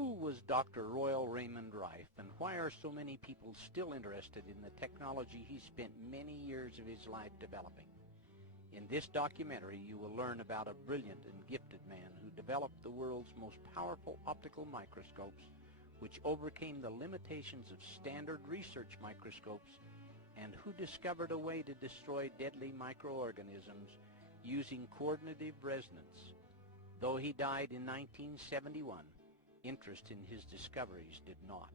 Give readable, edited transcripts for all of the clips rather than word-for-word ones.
Who was Dr. Royal Raymond Rife, and why are so many people still interested in the technology he spent many years of his life developing? In this documentary, you will learn about a brilliant and gifted man who developed the world's most powerful optical microscopes, which overcame the limitations of standard research microscopes, and who discovered a way to destroy deadly microorganisms using coordinative resonance. Though he died in 1971, interest in his discoveries did not.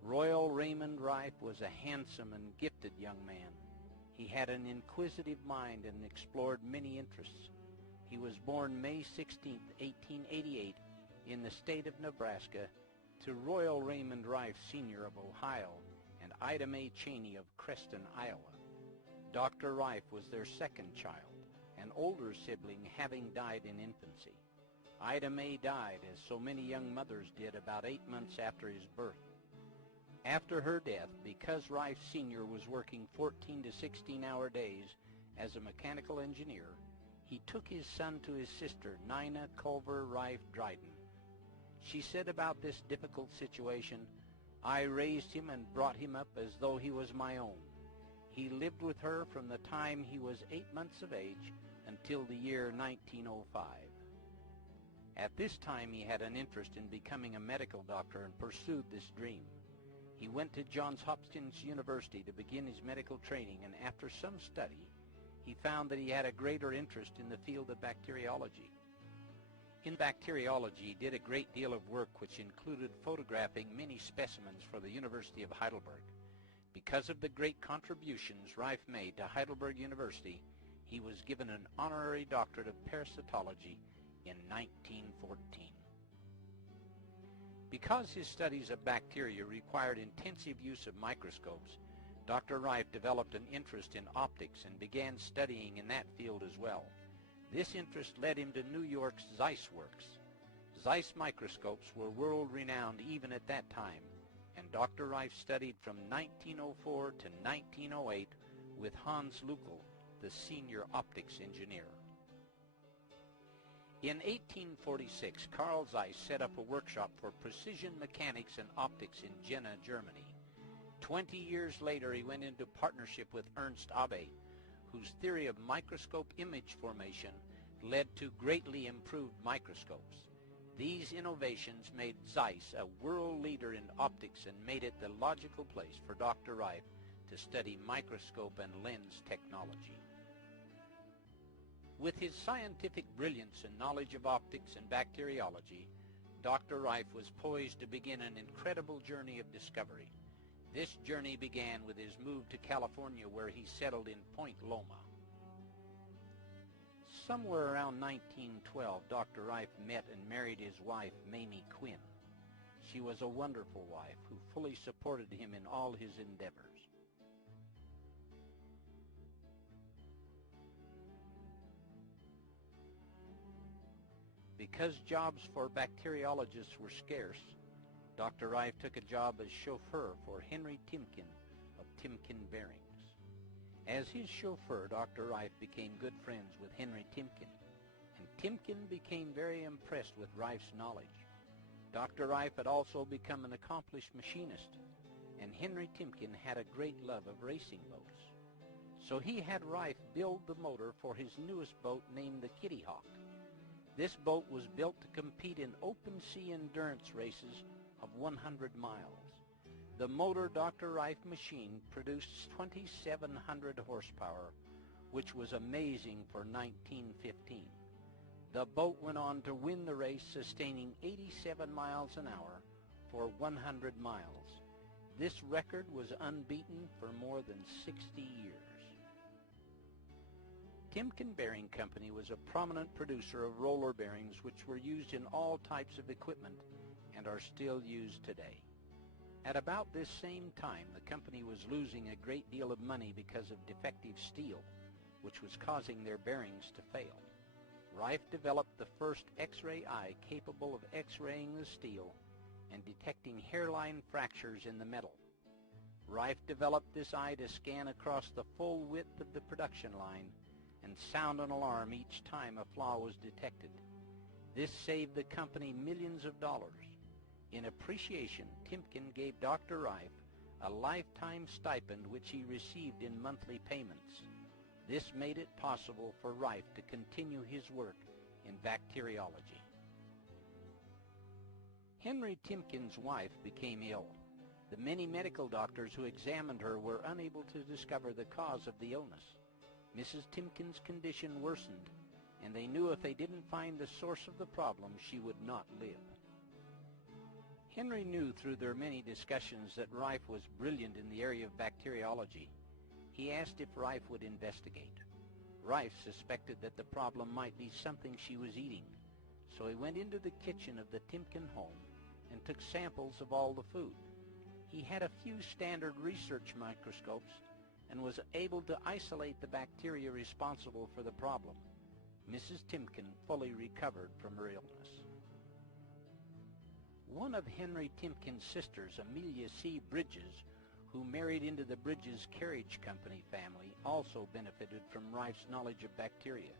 Royal Raymond Rife was a handsome and gifted young man. He had an inquisitive mind and explored many interests. He was born May 16, 1888, in the state of Nebraska, to Royal Raymond Rife Sr. of Ohio and Ida Mae Cheney of Creston, Iowa. Dr. Rife was their second child, an older sibling having died in infancy. Ida Mae died, as so many young mothers did, about 8 months after his birth. After her death, because Rife Sr. was working 14 to 16-hour days as a mechanical engineer, he took his son to his sister, Nina Culver Rife Dryden. She said about this difficult situation, "I raised him and brought him up as though he was my own. He lived with her from the time he was 8 months of age until the year 1905. At this time he had an interest in becoming a medical doctor and pursued this dream. He went to Johns Hopkins University to begin his medical training, and after some study, he found that he had a greater interest in the field of bacteriology. In bacteriology, he did a great deal of work which included photographing many specimens for the University of Heidelberg. Because of the great contributions Rife made to Heidelberg University, he was given an honorary doctorate of parasitology in 1914. Because his studies of bacteria required intensive use of microscopes, Dr. Rife developed an interest in optics and began studying in that field as well. This interest led him to New York's Zeiss Works. Zeiss microscopes were world-renowned even at that time, and Dr. Rife studied from 1904 to 1908 with Hans Lückel, the senior optics engineer. In 1846, Carl Zeiss set up a workshop for precision mechanics and optics in Jena, Germany. 20 years later, he went into partnership with Ernst Abbe, whose theory of microscope image formation led to greatly improved microscopes. These innovations made Zeiss a world leader in optics and made it the logical place for Dr. Rife to study microscope and lens technology. With his scientific brilliance and knowledge of optics and bacteriology, Dr. Rife was poised to begin an incredible journey of discovery. This journey began with his move to California, where he settled in Point Loma. Somewhere around 1912, Dr. Rife met and married his wife, Mamie Quinn. She was a wonderful wife who fully supported him in all his endeavors. Because jobs for bacteriologists were scarce, Dr. Rife took a job as chauffeur for Henry Timken of Timken Bearings. As his chauffeur, Dr. Rife became good friends with Henry Timken, and Timken became very impressed with Rife's knowledge. Dr. Rife had also become an accomplished machinist, and Henry Timken had a great love of racing boats. So he had Rife build the motor for his newest boat named the Kitty Hawk. This boat was built to compete in open sea endurance races of 100 miles. The motor Dr. Rife machined produced 2,700 horsepower, which was amazing for 1915. The boat went on to win the race, sustaining 87 miles an hour for 100 miles. This record was unbeaten for more than 60 years. Timken Bearing Company was a prominent producer of roller bearings which were used in all types of equipment and are still used today. At about this same time, the company was losing a great deal of money because of defective steel, which was causing their bearings to fail. Rife developed the first X-ray eye capable of X-raying the steel and detecting hairline fractures in the metal. Rife developed this eye to scan across the full width of the production line and and sound an alarm each time a flaw was detected. This saved the company millions of dollars. In appreciation, Timken gave Dr. Rife a lifetime stipend which he received in monthly payments. This made it possible for Rife to continue his work in bacteriology. Henry Timken's wife became ill. The many medical doctors who examined her were unable to discover the cause of the illness. Mrs. Timken's condition worsened, and they knew if they didn't find the source of the problem, she would not live. Henry knew through their many discussions that Rife was brilliant in the area of bacteriology. He asked if Rife would investigate. Rife suspected that the problem might be something she was eating, so he went into the kitchen of the Timken home and took samples of all the food. He had a few standard research microscopes and was able to isolate the bacteria responsible for the problem. Mrs. Timken fully recovered from her illness. One of Henry Timken's sisters, Amelia C. Bridges, who married into the Bridges Carriage Company family, also benefited from Rife's knowledge of bacteria.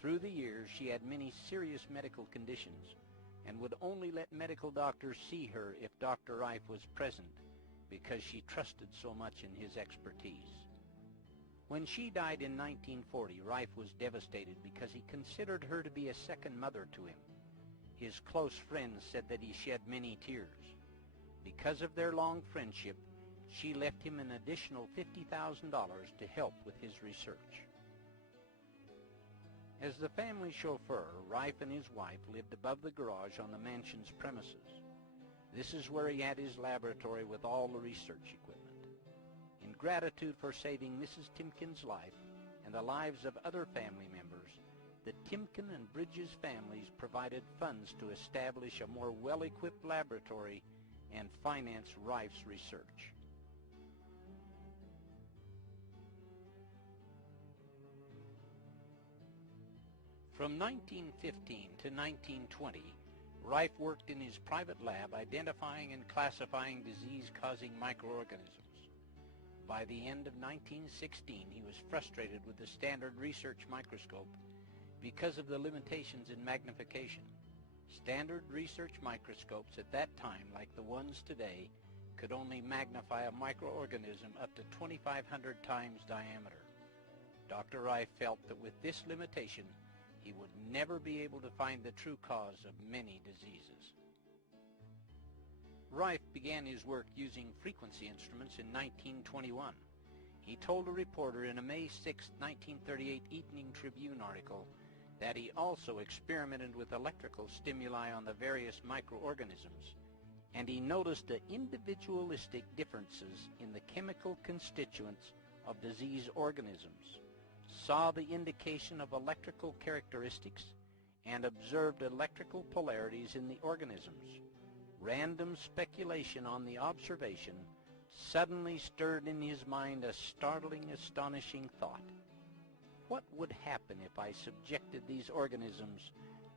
Through the years, she had many serious medical conditions and would only let medical doctors see her if Dr. Rife was present because she trusted so much in his expertise. When she died in 1940, Rife was devastated because he considered her to be a second mother to him. His close friends said that he shed many tears. Because of their long friendship, she left him an additional $50,000 to help with his research. As the family chauffeur, Rife and his wife lived above the garage on the mansion's premises. This is where he had his laboratory with all the research equipment. In gratitude for saving Mrs. Timken's life and the lives of other family members, the Timken and Bridges families provided funds to establish a more well-equipped laboratory and finance Rife's research. From 1915 to 1920, Rife worked in his private lab identifying and classifying disease-causing microorganisms. By the end of 1916, he was frustrated with the standard research microscope because of the limitations in magnification. Standard research microscopes at that time, like the ones today, could only magnify a microorganism up to 2,500 times diameter. Dr. Rife felt that with this limitation, he would never be able to find the true cause of many diseases. Rife began his work using frequency instruments in 1921. He told a reporter in a May 6, 1938 Evening Tribune article that he also experimented with electrical stimuli on the various microorganisms, and he noticed the individualistic differences in the chemical constituents of disease organisms, saw the indication of electrical characteristics, and observed electrical polarities in the organisms. Random speculation on the observation suddenly stirred in his mind a startling, astonishing thought. What would happen if I subjected these organisms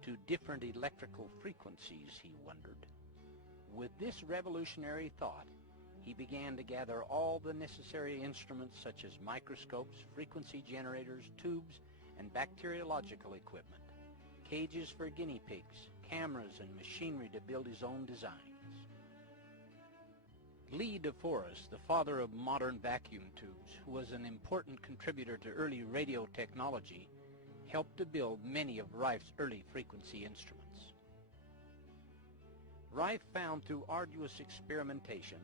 to different electrical frequencies, he wondered. With this revolutionary thought, he began to gather all the necessary instruments such as microscopes, frequency generators, tubes, and bacteriological equipment, cages for guinea pigs, cameras, and machinery to build his own designs. Lee DeForest, the father of modern vacuum tubes, who was an important contributor to early radio technology, helped to build many of Rife's early frequency instruments. Rife found through arduous experimentation,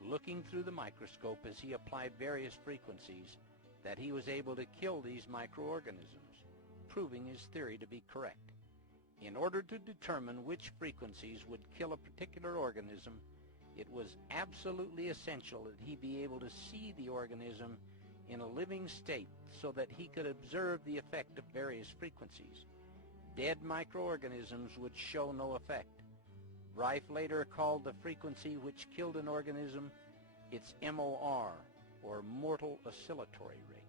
looking through the microscope as he applied various frequencies, that he was able to kill these microorganisms, proving his theory to be correct. In order to determine which frequencies would kill a particular organism, it was absolutely essential that he be able to see the organism in a living state so that he could observe the effect of various frequencies. Dead microorganisms would show no effect. Rife later called the frequency which killed an organism its MOR, or mortal oscillatory rate.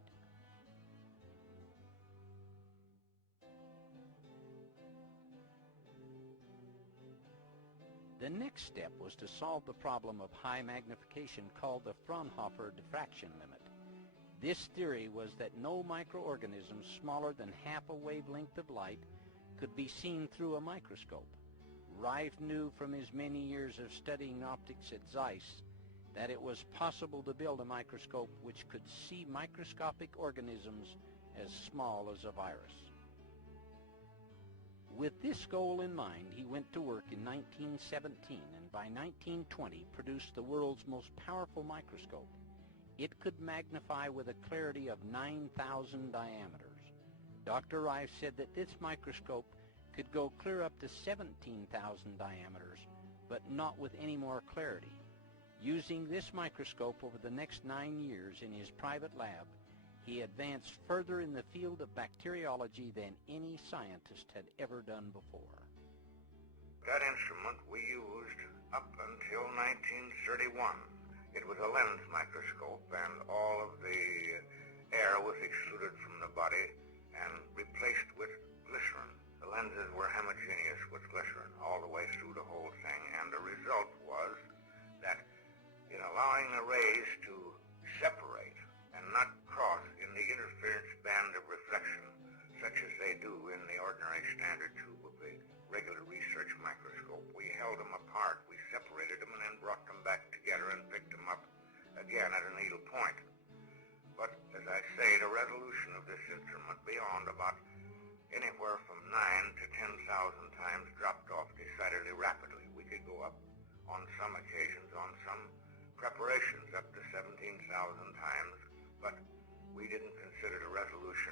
The next step was to solve the problem of high magnification called the Fraunhofer diffraction limit. This theory was that no microorganisms smaller than half a wavelength of light could be seen through a microscope. Rife knew from his many years of studying optics at Zeiss that it was possible to build a microscope which could see microscopic organisms as small as a virus. With this goal in mind, he went to work in 1917 and by 1920 produced the world's most powerful microscope. It could magnify with a clarity of 9,000 diameters. Dr. Rife said that this microscope could go clear up to 17,000 diameters, but not with any more clarity. Using this microscope over the next 9 years in his private lab, he advanced further in the field of bacteriology than any scientist had ever done before. That instrument we used up until 1931. It was a lens microscope, and all of the air was extruded from the body and replaced with glycerin. The lenses were homogeneous with glycerin all the way through the whole thing, and the result was that in allowing the rays to separate and not cross in the interference band of reflection, such as they do in the ordinary standard tube of the regular research microscope, we held them apart, we separated them, and then brought them back together and picked them up again at a needle point. But, as I say, the resolution of this instrument beyond about anywhere from 9 to 10,000 times dropped off decidedly rapidly. We could go up on some occasions, on some preparations, up to 17,000 times, but we didn't consider the resolution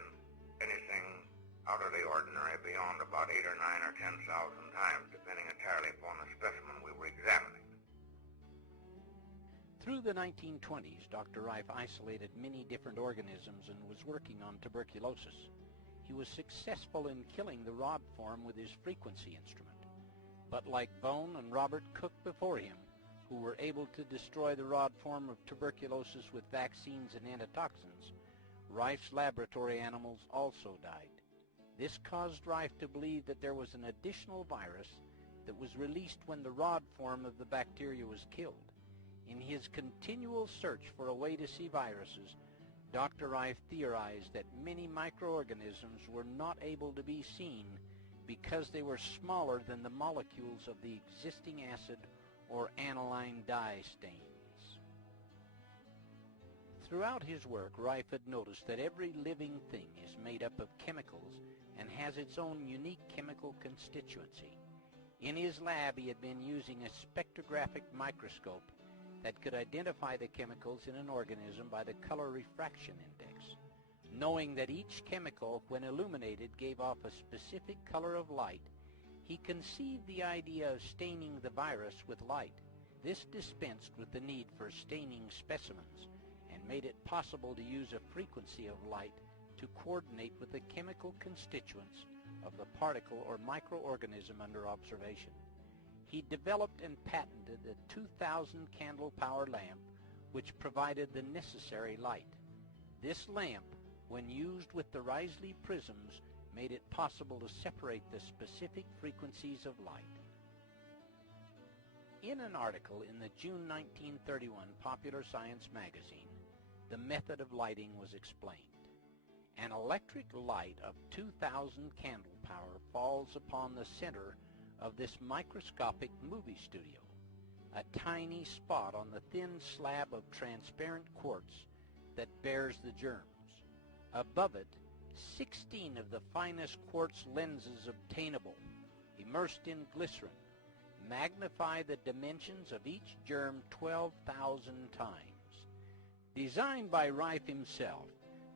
anything out of the ordinary beyond about 8 or 9 or 10,000 times, depending entirely upon the specimen we were examining. Through the 1920s, Dr. Rife isolated many different organisms and was working on tuberculosis. He was successful in killing the rod form with his frequency instrument. But like Bone and Robert Cook before him, who were able to destroy the rod form of tuberculosis with vaccines and antitoxins, Rife's laboratory animals also died. This caused Rife to believe that there was an additional virus that was released when the rod form of the bacteria was killed. In his continual search for a way to see viruses, Dr. Rife theorized that many microorganisms were not able to be seen because they were smaller than the molecules of the existing acid or aniline dye stains. Throughout his work, Rife had noticed that every living thing is made up of chemicals and has its own unique chemical constituency. In his lab, he had been using a spectrographic microscope that could identify the chemicals in an organism by the color refraction index. Knowing that each chemical, when illuminated, gave off a specific color of light, he conceived the idea of staining the virus with light. This dispensed with the need for staining specimens and made it possible to use a frequency of light to coordinate with the chemical constituents of the particle or microorganism under observation. He developed and patented a 2,000 candle power lamp which provided the necessary light. This lamp, when used with the Risley prisms, made it possible to separate the specific frequencies of light. In an article in the June 1931 Popular Science magazine, the method of lighting was explained. An electric light of 2,000 candle power falls upon the center of this microscopic movie studio, a tiny spot on the thin slab of transparent quartz that bears the germs. Above it, 16 of the finest quartz lenses obtainable, immersed in glycerin, magnify the dimensions of each germ 12,000 times. Designed by Rife himself,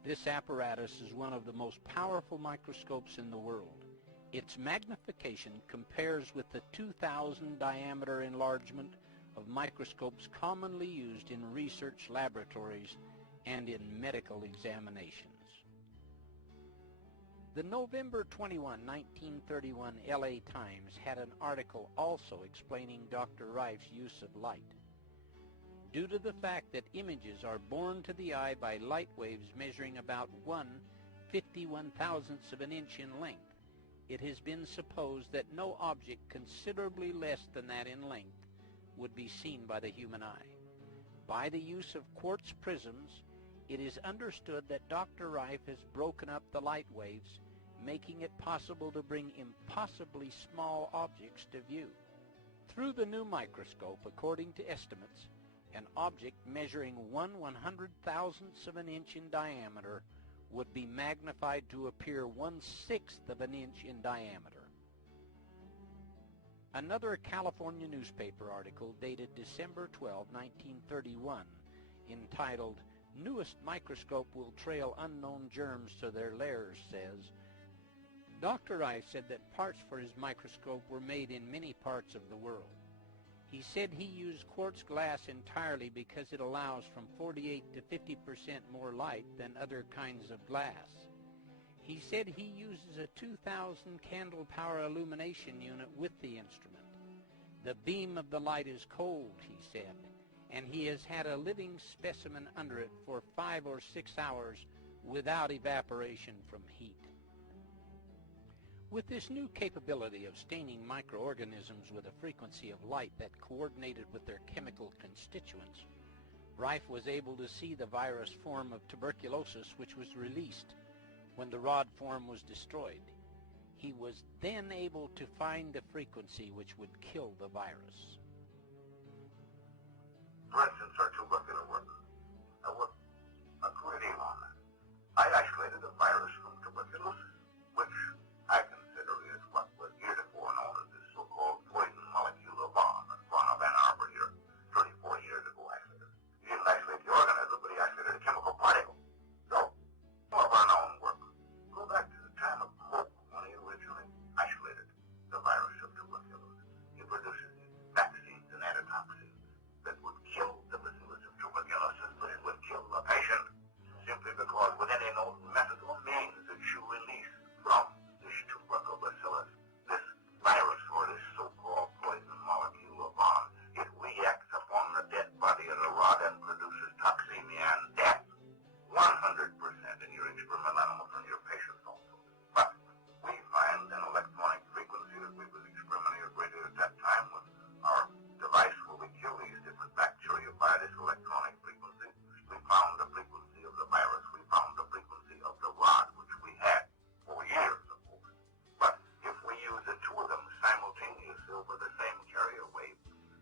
this apparatus is one of the most powerful microscopes in the world. Its magnification compares with the 2,000 diameter enlargement of microscopes commonly used in research laboratories and in medical examinations. The November 21, 1931 LA Times had an article also explaining Dr. Rife's use of light. Due to the fact that images are borne to the eye by light waves measuring about 1/51,000th of an inch in length, it has been supposed that no object considerably less than that in length would be seen by the human eye. By the use of quartz prisms, It is understood that Dr. Rife has broken up the light waves, making it possible to bring impossibly small objects to view. Through the new microscope, according to estimates, an object measuring 1/100,000th of an inch in diameter would be magnified to appear 1/6 of an inch in diameter. Another California newspaper article dated December 12, 1931, entitled "Newest Microscope Will Trail Unknown Germs to Their Lairs," says, Dr. Rife said that parts for his microscope were made in many parts of the world. He said he used quartz glass entirely because it allows from 48 to 50% more light than other kinds of glass. He said he uses a 2,000 candle power illumination unit with the instrument. The beam of the light is cold, he said, and he has had a living specimen under it for 5 or 6 hours without evaporation from heat. With this new capability of staining microorganisms with a frequency of light that coordinated with their chemical constituents, Rife was able to see the virus form of tuberculosis which was released when the rod form was destroyed. He was then able to find the frequency which would kill the virus. For instance, our tubercular work. I worked a great deal on that. I isolated the virus from tuberculosis, which I consider is what was heretofore known as the so-called poison molecule of Von of Ann Arbor here, 34 years ago isolated. He didn't isolate the organism, but he isolated a chemical particle. So, more of our known work. Go back to the time of Pope when he originally isolated the virus of tuberculosis. He produces vaccines and antitoxins that would kill the bacillus of tuberculosis, but it would kill the patient simply because with any known method or means that you release from this tuberculous, this virus or this so-called poison molecule of Von, it reacts upon the dead body of the rod and produces toxemia and death. 100% in your experimental animals and your patients also. But we find an electronic frequency that we was experimenting with at that time with our device where we kill these different bacteria by this electronic frequency. We found the frequency of the virus. We found the frequency of the rod, which we had for years, of course. But if we use the two of them simultaneously over the same carrier wave,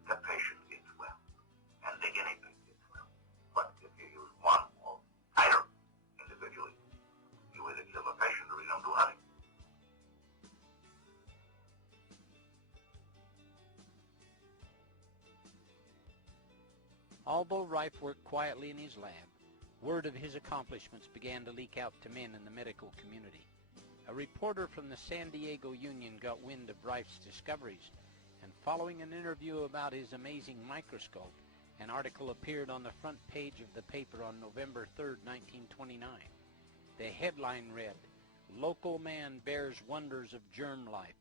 the patient gets well, and the guinea pig gets well. But if you use one or either individually, you either kill the patient or you don't do nothing. Although Rife worked quietly in his lab, word of his accomplishments began to leak out to men in the medical community. A reporter from the San Diego Union got wind of Rife's discoveries, and following an interview about his amazing microscope, an article appeared on the front page of the paper on November 3, 1929. The headline read, "Local Man Bears Wonders of Germ Life."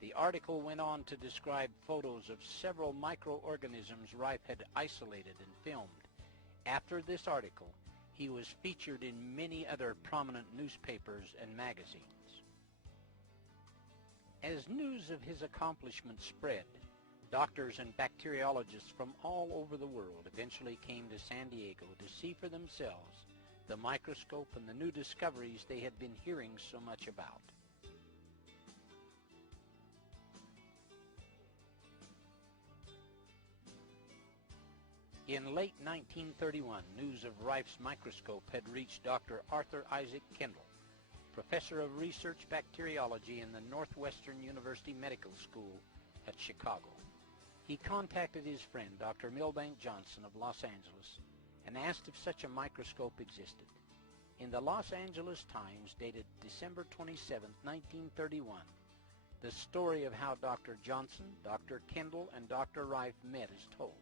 The article went on to describe photos of several microorganisms Rife had isolated and filmed. After this article, he was featured in many other prominent newspapers and magazines. As news of his accomplishments spread, doctors and bacteriologists from all over the world eventually came to San Diego to see for themselves the microscope and the new discoveries they had been hearing so much about. In late 1931, news of Rife's microscope had reached Dr. Arthur Isaac Kendall, professor of research bacteriology in the Northwestern University Medical School at Chicago. He contacted his friend, Dr. Milbank Johnson of Los Angeles, and asked if such a microscope existed. In the Los Angeles Times, dated December 27, 1931, the story of how Dr. Johnson, Dr. Kendall, and Dr. Rife met is told.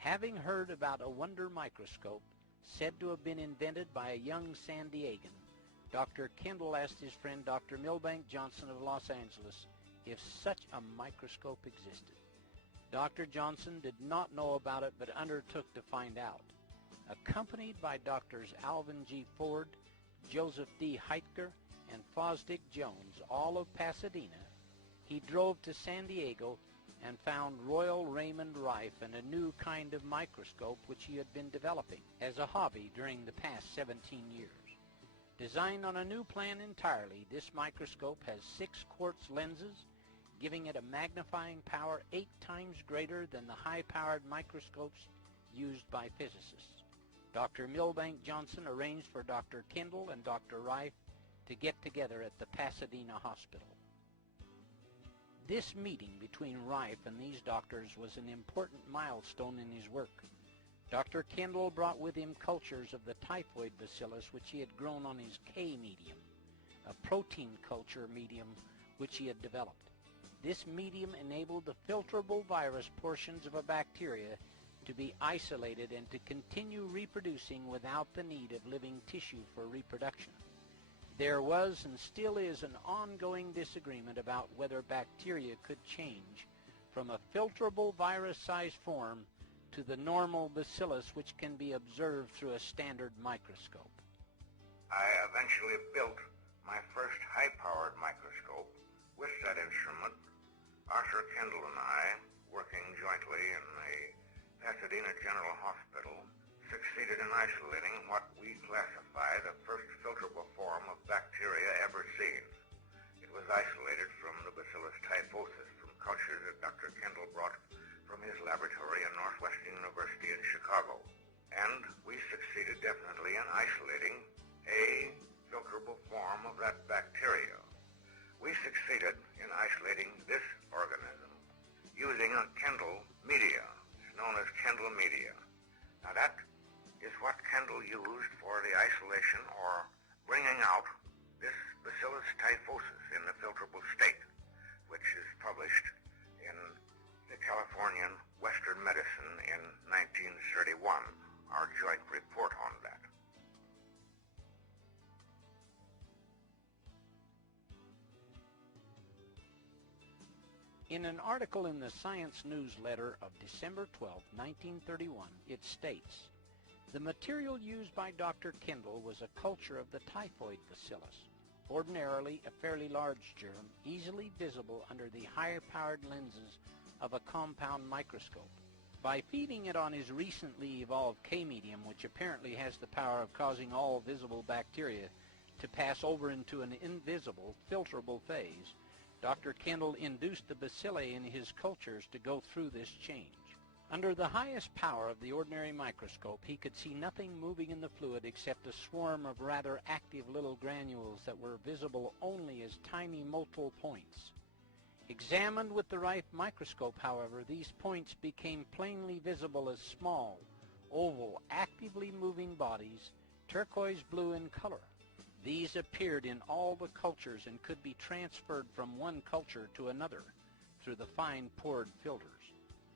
Having heard about a wonder microscope said to have been invented by a young San Diegan, Dr. Kendall asked his friend Dr. Milbank Johnson of Los Angeles if such a microscope existed. Dr. Johnson did not know about it but undertook to find out. Accompanied by Drs. Alvin G. Ford, Joseph D. Heitker, and Fosdick Jones, all of Pasadena, he drove to San Diego and found Royal Raymond Rife and a new kind of microscope which he had been developing as a hobby during the past 17 years. Designed on a new plan entirely, this microscope has 6 quartz lenses, giving it a magnifying power 8 times greater than the high-powered microscopes used by physicists. Dr. Milbank Johnson arranged for Dr. Kendall and Dr. Rife to get together at the Pasadena hospital. This meeting between Rife and these doctors was an important milestone in his work. Dr. Kendall brought with him cultures of the typhoid bacillus which he had grown on his K medium, a protein culture medium which he had developed. This medium enabled the filterable virus portions of a bacteria to be isolated and to continue reproducing without the need of living tissue for reproduction. There was and still is an ongoing disagreement about whether bacteria could change from a filterable virus-sized form to the normal bacillus which can be observed through a standard microscope. I eventually built my first high-powered microscope with that instrument. Arthur Kendall and I, working jointly in the Pasadena General Hospital, succeeded in isolating what we classify the first filterable form of bacteria ever seen. It was isolated from the bacillus typhosis from cultures that Dr. Kendall brought from his laboratory in Northwestern University in Chicago. And we succeeded definitely in isolating a filterable form of that bacteria. We succeeded in isolating this organism using a Kendall media. It's known as Kendall media. Now that is what Kendall used for the isolation or bringing out this bacillus typhosis in the filterable state, which is published in the Californian Western Medicine in 1931, our joint report on that. In an article in the Science Newsletter of December 12, 1931, it states, "The material used by Dr. Kendall was a culture of the typhoid bacillus, ordinarily a fairly large germ, easily visible under the higher-powered lenses of a compound microscope. By feeding it on his recently evolved K-medium, which apparently has the power of causing all visible bacteria to pass over into an invisible, filterable phase, Dr. Kendall induced the bacilli in his cultures to go through this change. Under the highest power of the ordinary microscope, he could see nothing moving in the fluid except a swarm of rather active little granules that were visible only as tiny motile points. Examined with the Rife microscope, however, these points became plainly visible as small, oval, actively moving bodies, turquoise blue in color. These appeared in all the cultures and could be transferred from one culture to another through the fine pored filters.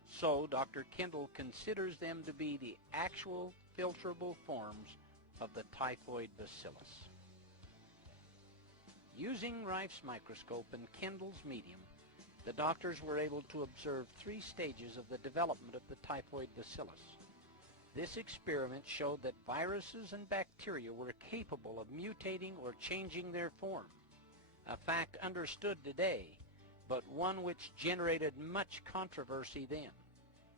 So Dr. Kendall considers them to be the actual filterable forms of the typhoid bacillus." Using Rife's microscope and Kendall's medium, the doctors were able to observe 3 stages of the development of the typhoid bacillus. This experiment showed that viruses and bacteria were capable of mutating or changing their form, a fact understood today, but one which generated much controversy then.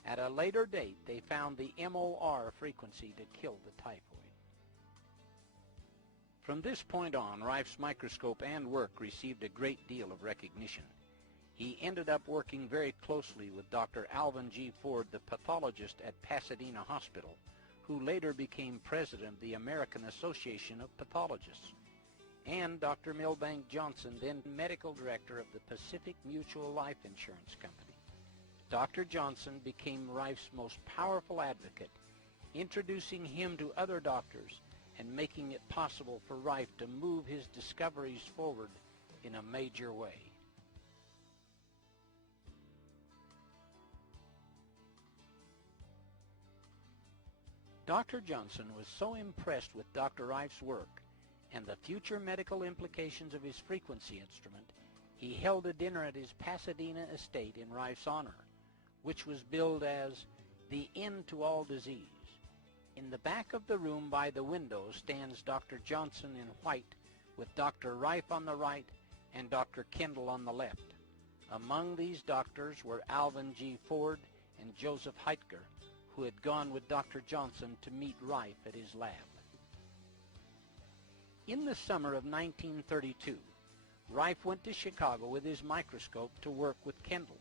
At a later date, they found the MOR frequency to kill the typhoid. From this point on, Rife's microscope and work received a great deal of recognition. He ended up working very closely with Dr. Alvin G. Ford, the pathologist at Pasadena Hospital, who later became president of the American Association of Pathologists, and Dr. Milbank Johnson, then medical director of the Pacific Mutual Life Insurance Company. Dr. Johnson became Rife's most powerful advocate, introducing him to other doctors and making it possible for Rife to move his discoveries forward in a major way. Dr. Johnson was so impressed with Dr. Rife's work and the future medical implications of his frequency instrument, he held a dinner at his Pasadena estate in Rife's honor, which was billed as the end to all disease. In the back of the room by the window stands Dr. Johnson in white with Dr. Rife on the right and Dr. Kendall on the left. Among these doctors were Alvin Ford and Joseph Heitger, who had gone with Dr. Johnson to meet Rife at his lab. In the summer of 1932, Rife went to Chicago with his microscope to work with Kendall.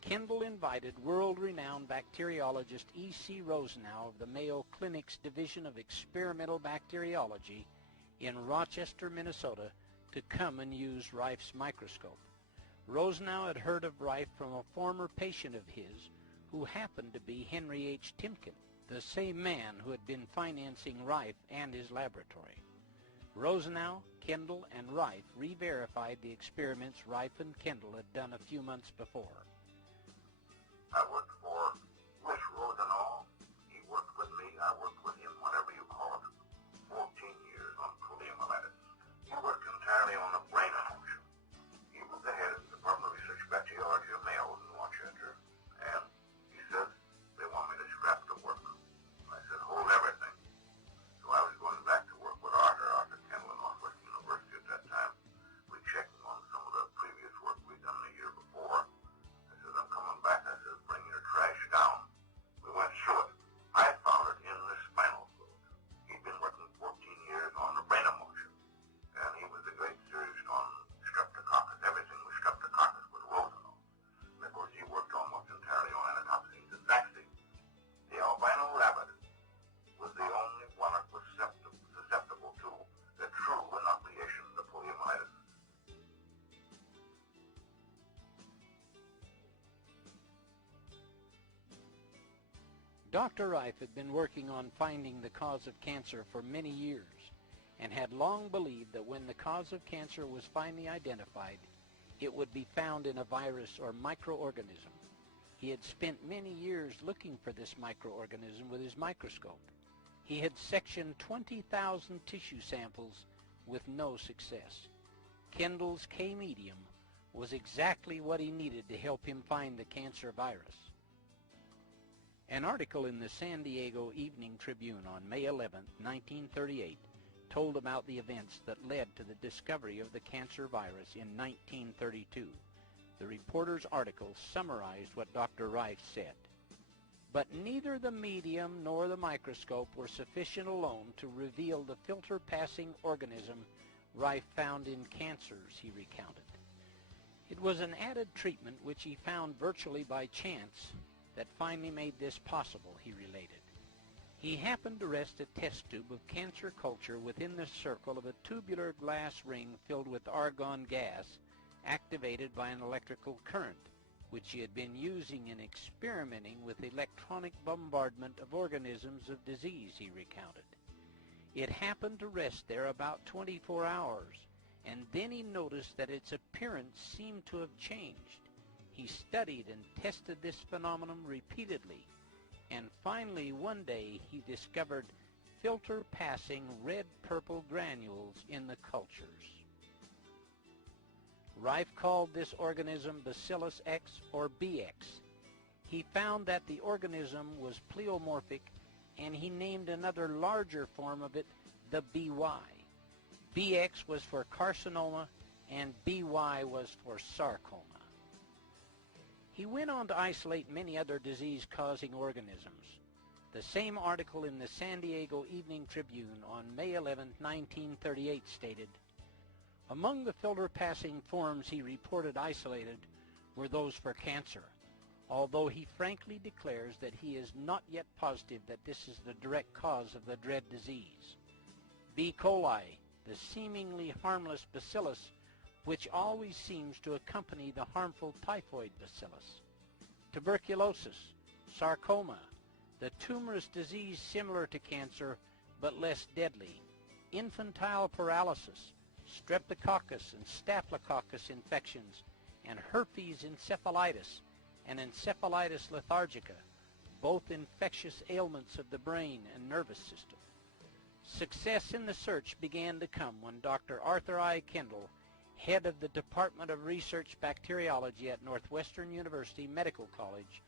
Kendall invited world-renowned bacteriologist E.C. Rosenau of the Mayo Clinic's Division of Experimental Bacteriology in Rochester, Minnesota, to come and use Rife's microscope. Rosenau had heard of Rife from a former patient of his who happened to be Henry H. Timken, the same man who had been financing Rife and his laboratory. Rosenau, Kendall, and Rife re-verified the experiments Rife and Kendall had done a few months before. I worked for Miss Rosenau. He worked with me. I worked with him, whatever you call it. 14 years on poliomyelitis. He worked entirely on the brain emotion. He was the head of the Department of Research Bacteriology of Mayo in Rochester, and he said, they want me to scrap the work. I said, hold everything. So I was going back to work with Arthur Kendall at Northwestern University at that time. We checked on some of the previous work we'd done the year before. I said, I'm coming back. I said, bring your trash down. We went through it. I found it in the spinal fluid. He'd been working 14 years on the brain emotion, and he was the great surgeon on streptococcus. Everything was streptococcus with Rosenau. And of course, he worked almost entirely on anatoxins and vaccines. The albino rabbit was the only one that was susceptible to the true inoculation of the poliomyelitis. Dr. Rife had been working on finding the cause of cancer for many years and had long believed that when the cause of cancer was finally identified, it would be found in a virus or microorganism. He had spent many years looking for this microorganism with his microscope. He had sectioned 20,000 tissue samples with no success. Kendall's K-medium was exactly what he needed to help him find the cancer virus. An article in the San Diego Evening Tribune on May 11, 1938, told about the events that led to the discovery of the cancer virus in 1932. The reporter's article summarized what Dr. Rife said. But neither the medium nor the microscope were sufficient alone to reveal the filter-passing organism Rife found in cancers, he recounted. It was an added treatment which he found virtually by chance that finally made this possible, he related. He happened to rest a test tube of cancer culture within the circle of a tubular glass ring filled with argon gas activated by an electrical current, which he had been using in experimenting with electronic bombardment of organisms of disease, he recounted. It happened to rest there about 24 hours, and then he noticed that its appearance seemed to have changed. He studied and tested this phenomenon repeatedly, and finally one day he discovered filter-passing red-purple granules in the cultures. Rife called this organism Bacillus X or BX. He found that the organism was pleomorphic, and he named another larger form of it the BY. BX was for carcinoma and BY was for sarcoma. He went on to isolate many other disease-causing organisms. The same article in the San Diego Evening Tribune on May 11, 1938 stated, among the filter-passing forms he reported isolated were those for cancer, although he frankly declares that he is not yet positive that this is the direct cause of the dread disease. B. coli, the seemingly harmless bacillus, which always seems to accompany the harmful typhoid bacillus. Tuberculosis, sarcoma, the tumorous disease similar to cancer but less deadly, infantile paralysis, streptococcus and staphylococcus infections, and herpes encephalitis and encephalitis lethargica, both infectious ailments of the brain and nervous system. Success in the search began to come when Dr. Arthur I. Kendall, head of the Department of Research Bacteriology at Northwestern University Medical College,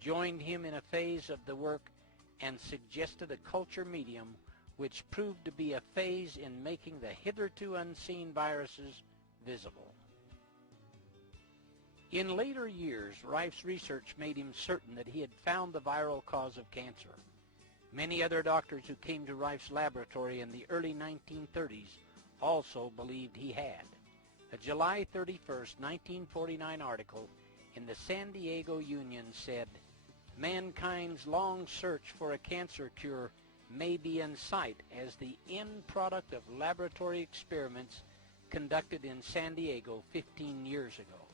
joined him in a phase of the work and suggested a culture medium which proved to be a phase in making the hitherto unseen viruses visible. In later years, Rife's research made him certain that he had found the viral cause of cancer. Many other doctors who came to Rife's laboratory in the early 1930s also believed he had. A July 31, 1949 article in the San Diego Union said, "Mankind's long search for a cancer cure may be in sight as the end product of laboratory experiments conducted in San Diego 15 years ago.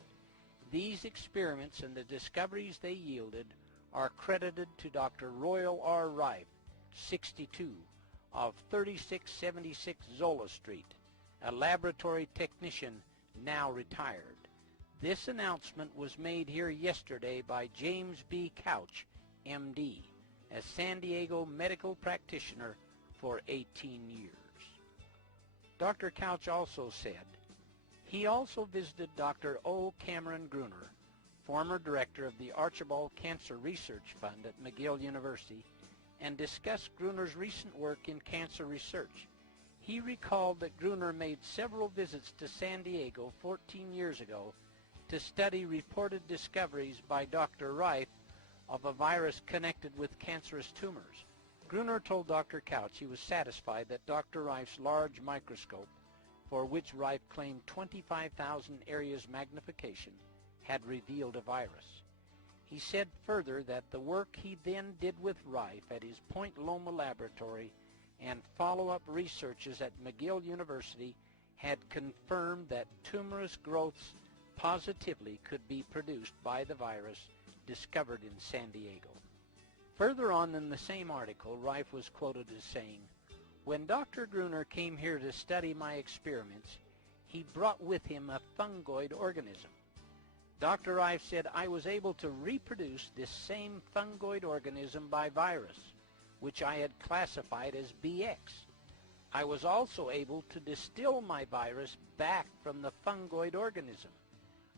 These experiments and the discoveries they yielded are credited to Dr. Royal R. Rife, 62, of 3676 Zola Street, a laboratory technician now retired. This announcement was made here yesterday by James B. Couch, M.D., a San Diego medical practitioner for 18 years. Dr. Couch also said, he also visited Dr. O. Cameron Gruner, former director of the Archibald Cancer Research Fund at McGill University, and discussed Gruner's recent work in cancer research. He recalled that Gruner made several visits to San Diego 14 years ago to study reported discoveries by Dr. Rife of a virus connected with cancerous tumors. Gruner told Dr. Couch he was satisfied that Dr. Rife's large microscope, for which Rife claimed 25,000 areas magnification, had revealed a virus. He said further that the work he then did with Rife at his Point Loma laboratory and follow-up researches at McGill University had confirmed that tumorous growths positively could be produced by the virus discovered in San Diego. Further on in the same article, Rife was quoted as saying, "When Dr. Gruner came here to study my experiments, he brought with him a fungoid organism. Dr. Rife said I was able to reproduce this same fungoid organism by virus, which I had classified as BX. I was also able to distill my virus back from the fungoid organism.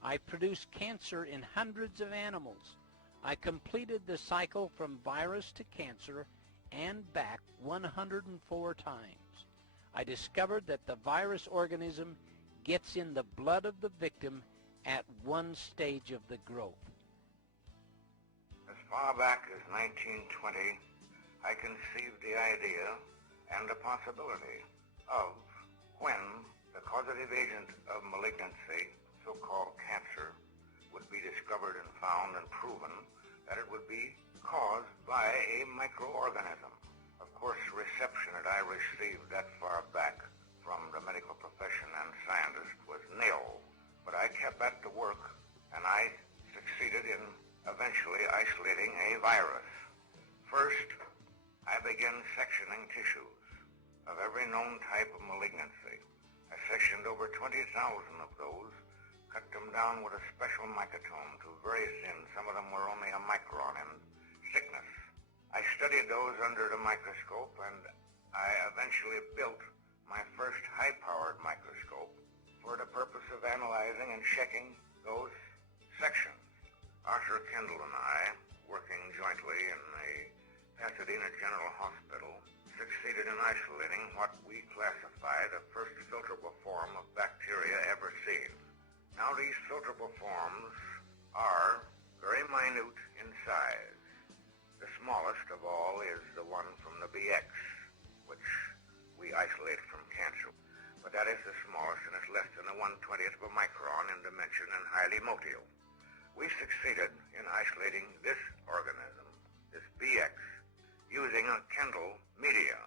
I produced cancer in hundreds of animals. I completed the cycle from virus to cancer and back 104 times. I discovered that the virus organism gets in the blood of the victim at one stage of the growth." As far back as 1920, I conceived the idea and the possibility of when the causative agent of malignancy, so-called cancer, would be discovered and found and proven that it would be caused by a microorganism. Of course, reception that I received that far back from the medical profession and scientists was nil, but I kept at the work, and I succeeded in eventually isolating a virus. First, I began sectioning tissues of every known type of malignancy. I sectioned over 20,000 of those, cut them down with a special microtome to very thin. Some of them were only a micron in thickness. I studied those under the microscope, and I eventually built my first high-powered microscope for the purpose of analyzing and checking those sections. Isaac Kendall and I, working jointly in the Pasadena General Hospital, succeeded in isolating what we classify the first filterable form of bacteria ever seen. Now, these filterable forms are very minute in size. The smallest of all is the one from the BX, which we isolate from cancer. But that is the smallest, and it's less than a 1/20th of a micron in dimension and highly motile. We succeeded in isolating this organism, this BX, using a Kendall media.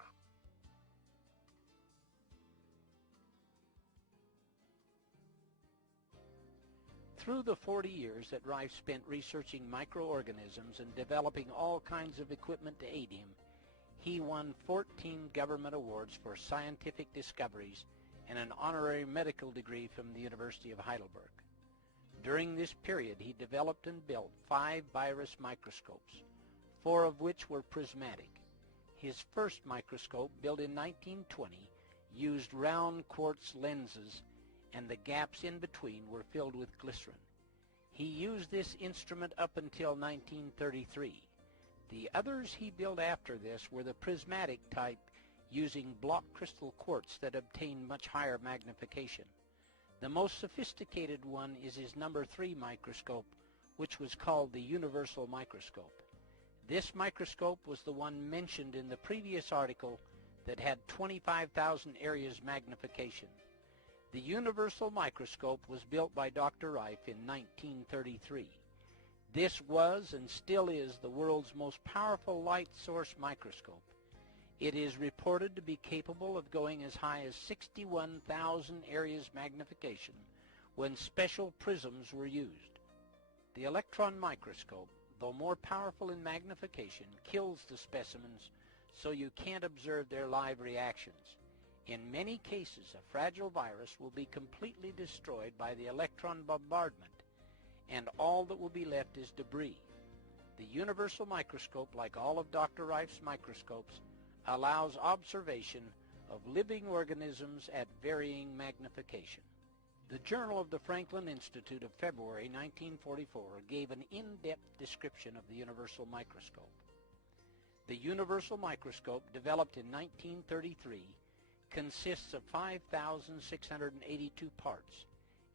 Through the 40 years that Rife spent researching microorganisms and developing all kinds of equipment to aid him, he won 14 government awards for scientific discoveries and an honorary medical degree from the University of Heidelberg. During this period, he developed and built 5 virus microscopes, 4 of which were prismatic. His first microscope, built in 1920, used round quartz lenses, and the gaps in between were filled with glycerin. He used this instrument up until 1933. The others he built after this were the prismatic type, using block crystal quartz that obtained much higher magnification. The most sophisticated one is his number 3 microscope, which was called the universal microscope. This microscope was the one mentioned in the previous article that had 25,000 areas magnification. The universal microscope was built by Dr. Rife in 1933. This was and still is the world's most powerful light source microscope. It is reported to be capable of going as high as 61,000 areas magnification when special prisms were used. The electron microscope, though more powerful in magnification, kills the specimens so you can't observe their live reactions. In many cases, a fragile virus will be completely destroyed by the electron bombardment, and all that will be left is debris. The universal microscope, like all of Dr. Rife's microscopes, allows observation of living organisms at varying magnification. The Journal of the Franklin Institute of February 1944 gave an in-depth description of the universal microscope. The universal microscope, developed in 1933, consists of 5,682 parts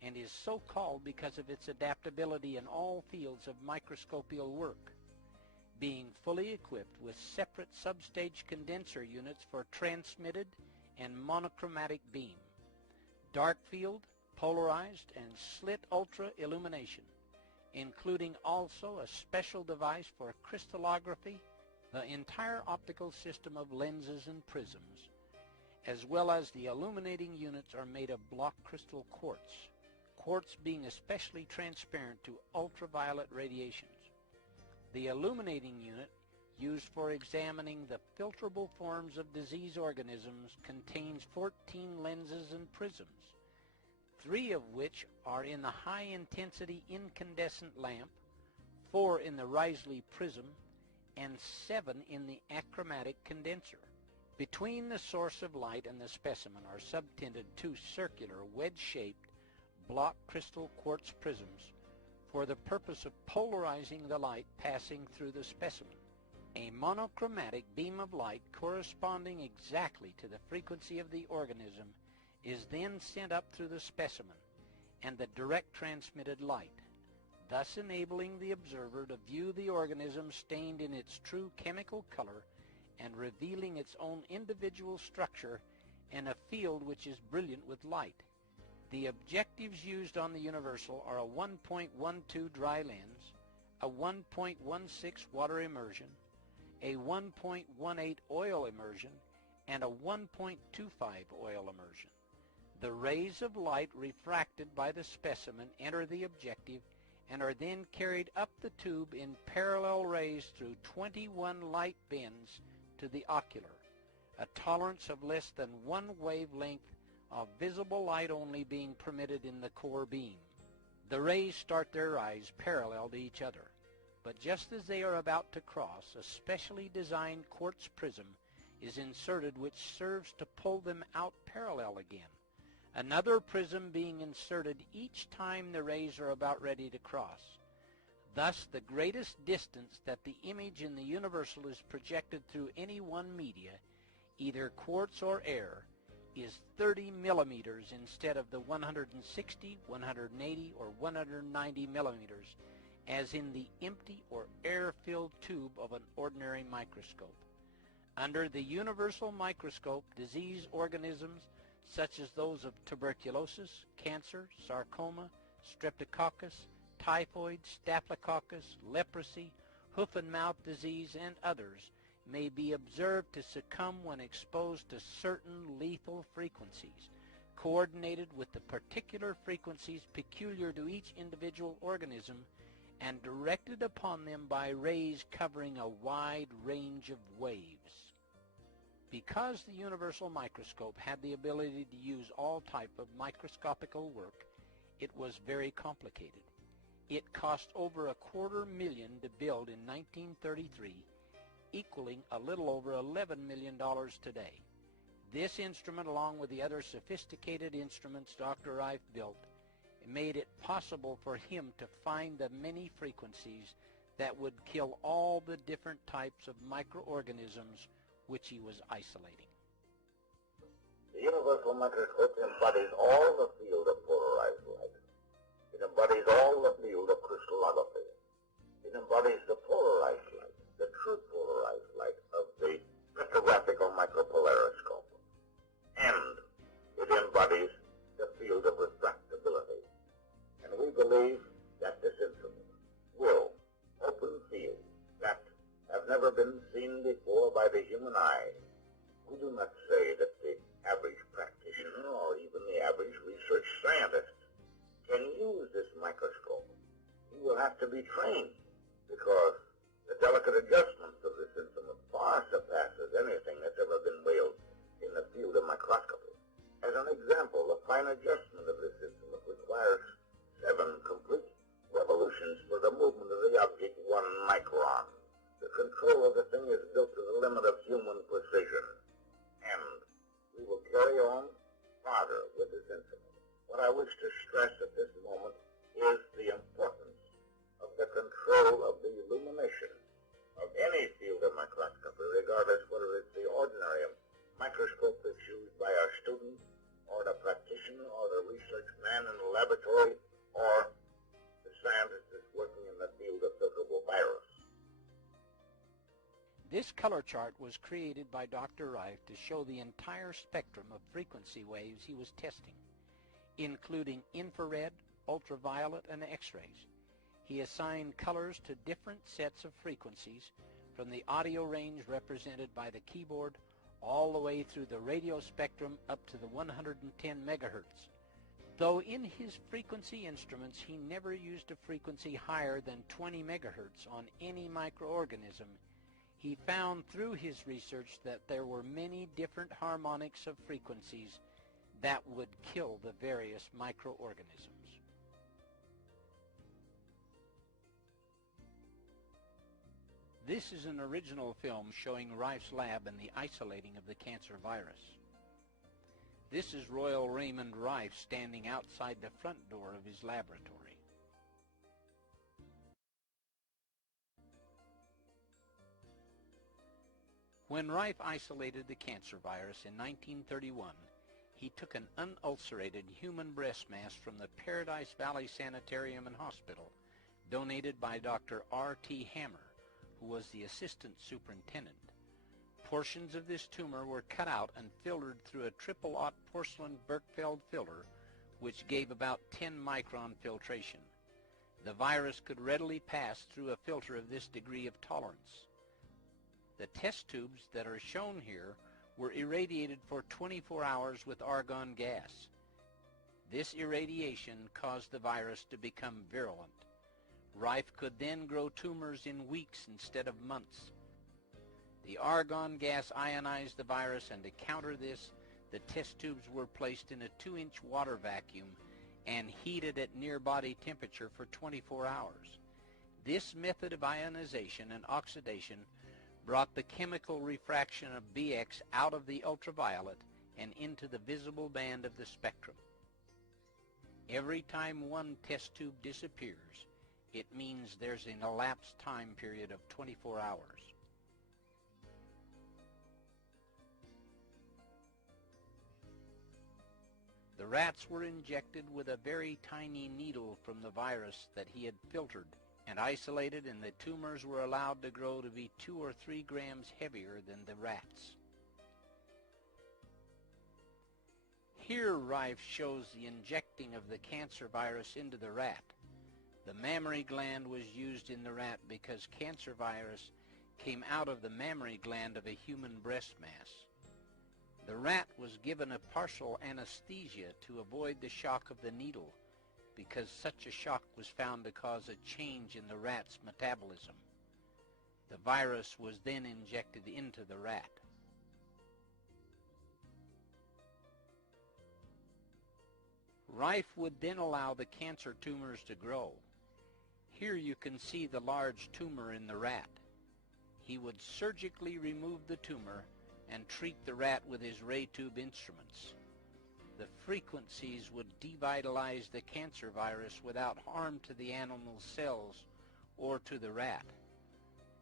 and is so called because of its adaptability in all fields of microscopical work, being fully equipped with separate substage condenser units for transmitted and monochromatic beam, dark field, polarized, and slit ultra illumination, including also a special device for crystallography, the entire optical system of lenses and prisms, as well as the illuminating units are made of block crystal quartz, quartz being especially transparent to ultraviolet radiations. The illuminating unit, used for examining the filterable forms of disease organisms, contains 14 lenses and prisms, 3 of which are in the high-intensity incandescent lamp, 4 in the Risley prism, and 7 in the achromatic condenser. Between the source of light and the specimen are subtended 2 circular, wedge-shaped block crystal quartz prisms for the purpose of polarizing the light passing through the specimen. A monochromatic beam of light corresponding exactly to the frequency of the organism is then sent up through the specimen and the direct transmitted light, thus enabling the observer to view the organism stained in its true chemical color and revealing its own individual structure in a field which is brilliant with light. The objectives used on the universal are a 1.12 dry lens, a 1.16 water immersion, a 1.18 oil immersion, and a 1.25 oil immersion. The rays of light refracted by the specimen enter the objective and are then carried up the tube in parallel rays through 21 light bends to the ocular, a tolerance of less than 1 wavelength of visible light only being permitted in the core beam. The rays start their rise parallel to each other, but just as they are about to cross, a specially designed quartz prism is inserted which serves to pull them out parallel again, another prism being inserted each time the rays are about ready to cross. Thus, the greatest distance that the image in the universal is projected through any one media, either quartz or air, is 30 millimeters instead of the 160, 180, or 190 millimeters, as in the empty or air-filled tube of an ordinary microscope. Under the universal microscope, disease organisms such as those of tuberculosis, cancer, sarcoma, streptococcus, typhoid, staphylococcus, leprosy, hoof-and-mouth disease, and others may be observed to succumb when exposed to certain lethal frequencies, coordinated with the particular frequencies peculiar to each individual organism and directed upon them by rays covering a wide range of waves. Because the universal microscope had the ability to use all type of microscopical work, it was very complicated. It cost over $250,000 to build in 1933, equaling a little over $11 million today. This instrument, along with the other sophisticated instruments Dr. Rife built, made it possible for him to find the many frequencies that would kill all the different types of microorganisms which he was isolating. The universal microscope embodies all the field of polarization. human eye. We do not say that the average practitioner or even the average research scientist can use this microscope. He will have to be trained because the delicate adjustment of this instrument far surpasses anything that's ever been wielded in the field of microscopy. As an example, the fine adjustment of this instrument requires 7 complete revolutions for the movement of the object 1 micron. The control of the thing is built to the limit of human precision, and we will carry on farther with this instrument. What I wish to stress at this moment is the importance of the control of the illumination of any field of microscopy, regardless whether it's the ordinary microscope that's used by our student or the practitioner or the research man in the laboratory or the scientist that's working in the field of filterable virus. This color chart was created by Dr. Rife to show the entire spectrum of frequency waves he was testing, including infrared, ultraviolet, and X-rays. He assigned colors to different sets of frequencies from the audio range represented by the keyboard all the way through the radio spectrum up to the 110 megahertz. Though in his frequency instruments he never used a frequency higher than 20 megahertz on any microorganism, he found through his research that there were many different harmonics of frequencies that would kill the various microorganisms. This is an original film showing Rife's lab and the isolating of the cancer virus. This is Royal Raymond Rife standing outside the front door of his laboratory. When Rife isolated the cancer virus in 1931, he took an unulcerated human breast mass from the Paradise Valley Sanitarium and Hospital, donated by Dr. R.T. Hammer, who was the assistant superintendent. Portions of this tumor were cut out and filtered through a triple-aught porcelain Berkfeld filter, which gave about 10 micron filtration. The virus could readily pass through a filter of this degree of tolerance. The test tubes that are shown here were irradiated for 24 hours with argon gas. This irradiation caused the virus to become virulent. Rife could then grow tumors in weeks instead of months. The argon gas ionized the virus, and to counter this, the test tubes were placed in a 2-inch water vacuum and heated at near body temperature for 24 hours. This method of ionization and oxidation brought the chemical refraction of BX out of the ultraviolet and into the visible band of the spectrum. Every time one test tube disappears, it means there's an elapsed time period of 24 hours. The rats were injected with a very tiny needle from the virus that he had filtered and isolated, and the tumors were allowed to grow to be 2 or 3 grams heavier than the rats. Here Rife shows the injecting of the cancer virus into the rat. The mammary gland was used in the rat because cancer virus came out of the mammary gland of a human breast mass. The rat was given a partial anesthesia to avoid the shock of the needle, because such a shock was found to cause a change in the rat's metabolism. The virus was then injected into the rat. Rife would then allow the cancer tumors to grow. Here you can see the large tumor in the rat. He would surgically remove the tumor and treat the rat with his ray tube instruments. The frequencies would devitalize the cancer virus without harm to the animal's cells or to the rat.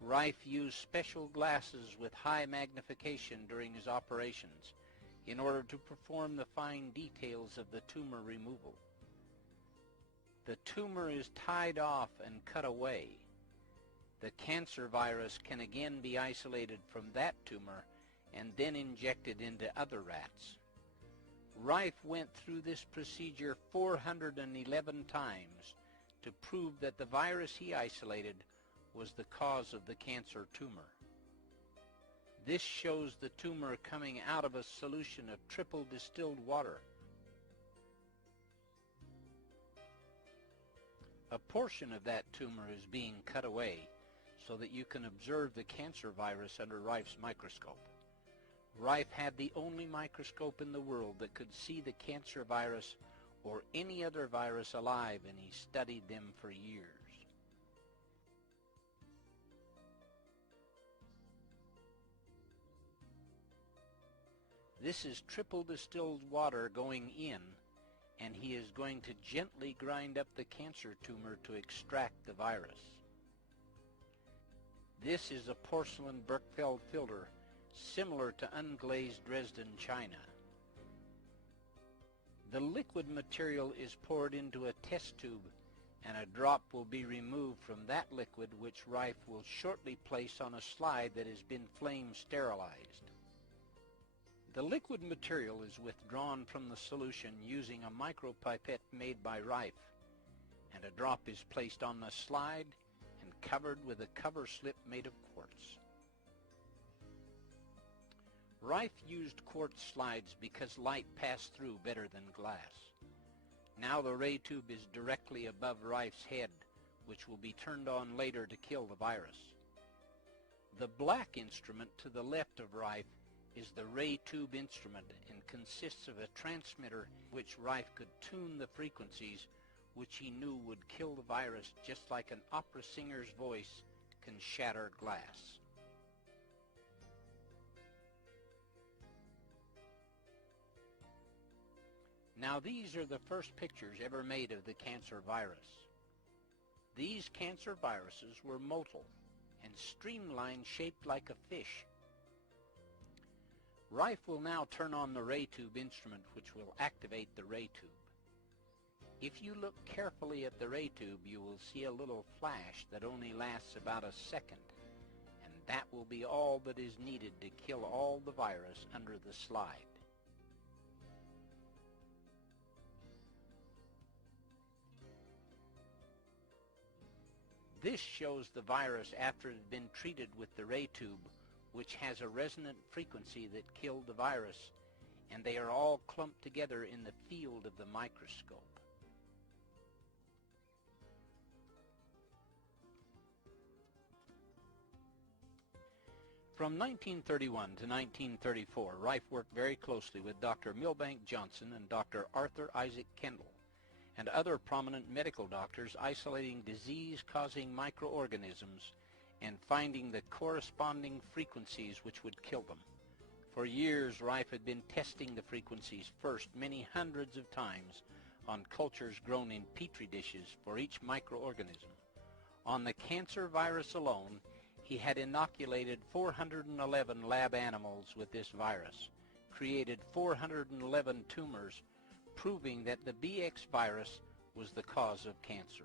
Rife used special glasses with high magnification during his operations in order to perform the fine details of the tumor removal. The tumor is tied off and cut away. The cancer virus can again be isolated from that tumor and then injected into other rats. Rife went through this procedure 411 times to prove that the virus he isolated was the cause of the cancer tumor. This shows the tumor coming out of a solution of triple distilled water. A portion of that tumor is being cut away so that you can observe the cancer virus under Rife's microscope. Rife had the only microscope in the world that could see the cancer virus or any other virus alive, and he studied them for years. This is triple distilled water going in, and he is going to gently grind up the cancer tumor to extract the virus. This is a porcelain Berkefeld filter similar to unglazed Dresden china. The liquid material is poured into a test tube, and a drop will be removed from that liquid, which Rife will shortly place on a slide that has been flame sterilized. The liquid material is withdrawn from the solution using a micropipette made by Rife, and a drop is placed on the slide and covered with a cover slip made of quartz. Rife used quartz slides because light passed through better than glass. Now the ray tube is directly above Rife's head, which will be turned on later to kill the virus. The black instrument to the left of Rife is the ray tube instrument and consists of a transmitter which Rife could tune the frequencies which he knew would kill the virus, just like an opera singer's voice can shatter glass. Now these are the first pictures ever made of the cancer virus. These cancer viruses were motile and streamlined, shaped like a fish. Rife will now turn on the ray tube instrument, which will activate the ray tube. If you look carefully at the ray tube, you will see a little flash that only lasts about a second, and that will be all that is needed to kill all the virus under the slide. This shows the virus after it had been treated with the ray tube, which has a resonant frequency that killed the virus, and they are all clumped together in the field of the microscope. From 1931 to 1934, Rife worked very closely with Dr. Milbank Johnson and Dr. Arthur Isaac Kendall and other prominent medical doctors, isolating disease-causing microorganisms and finding the corresponding frequencies which would kill them. For years, Rife had been testing the frequencies first many hundreds of times on cultures grown in petri dishes for each microorganism. On the cancer virus alone, he had inoculated 411 lab animals with this virus, created 411 tumors, proving that the BX virus was the cause of cancer.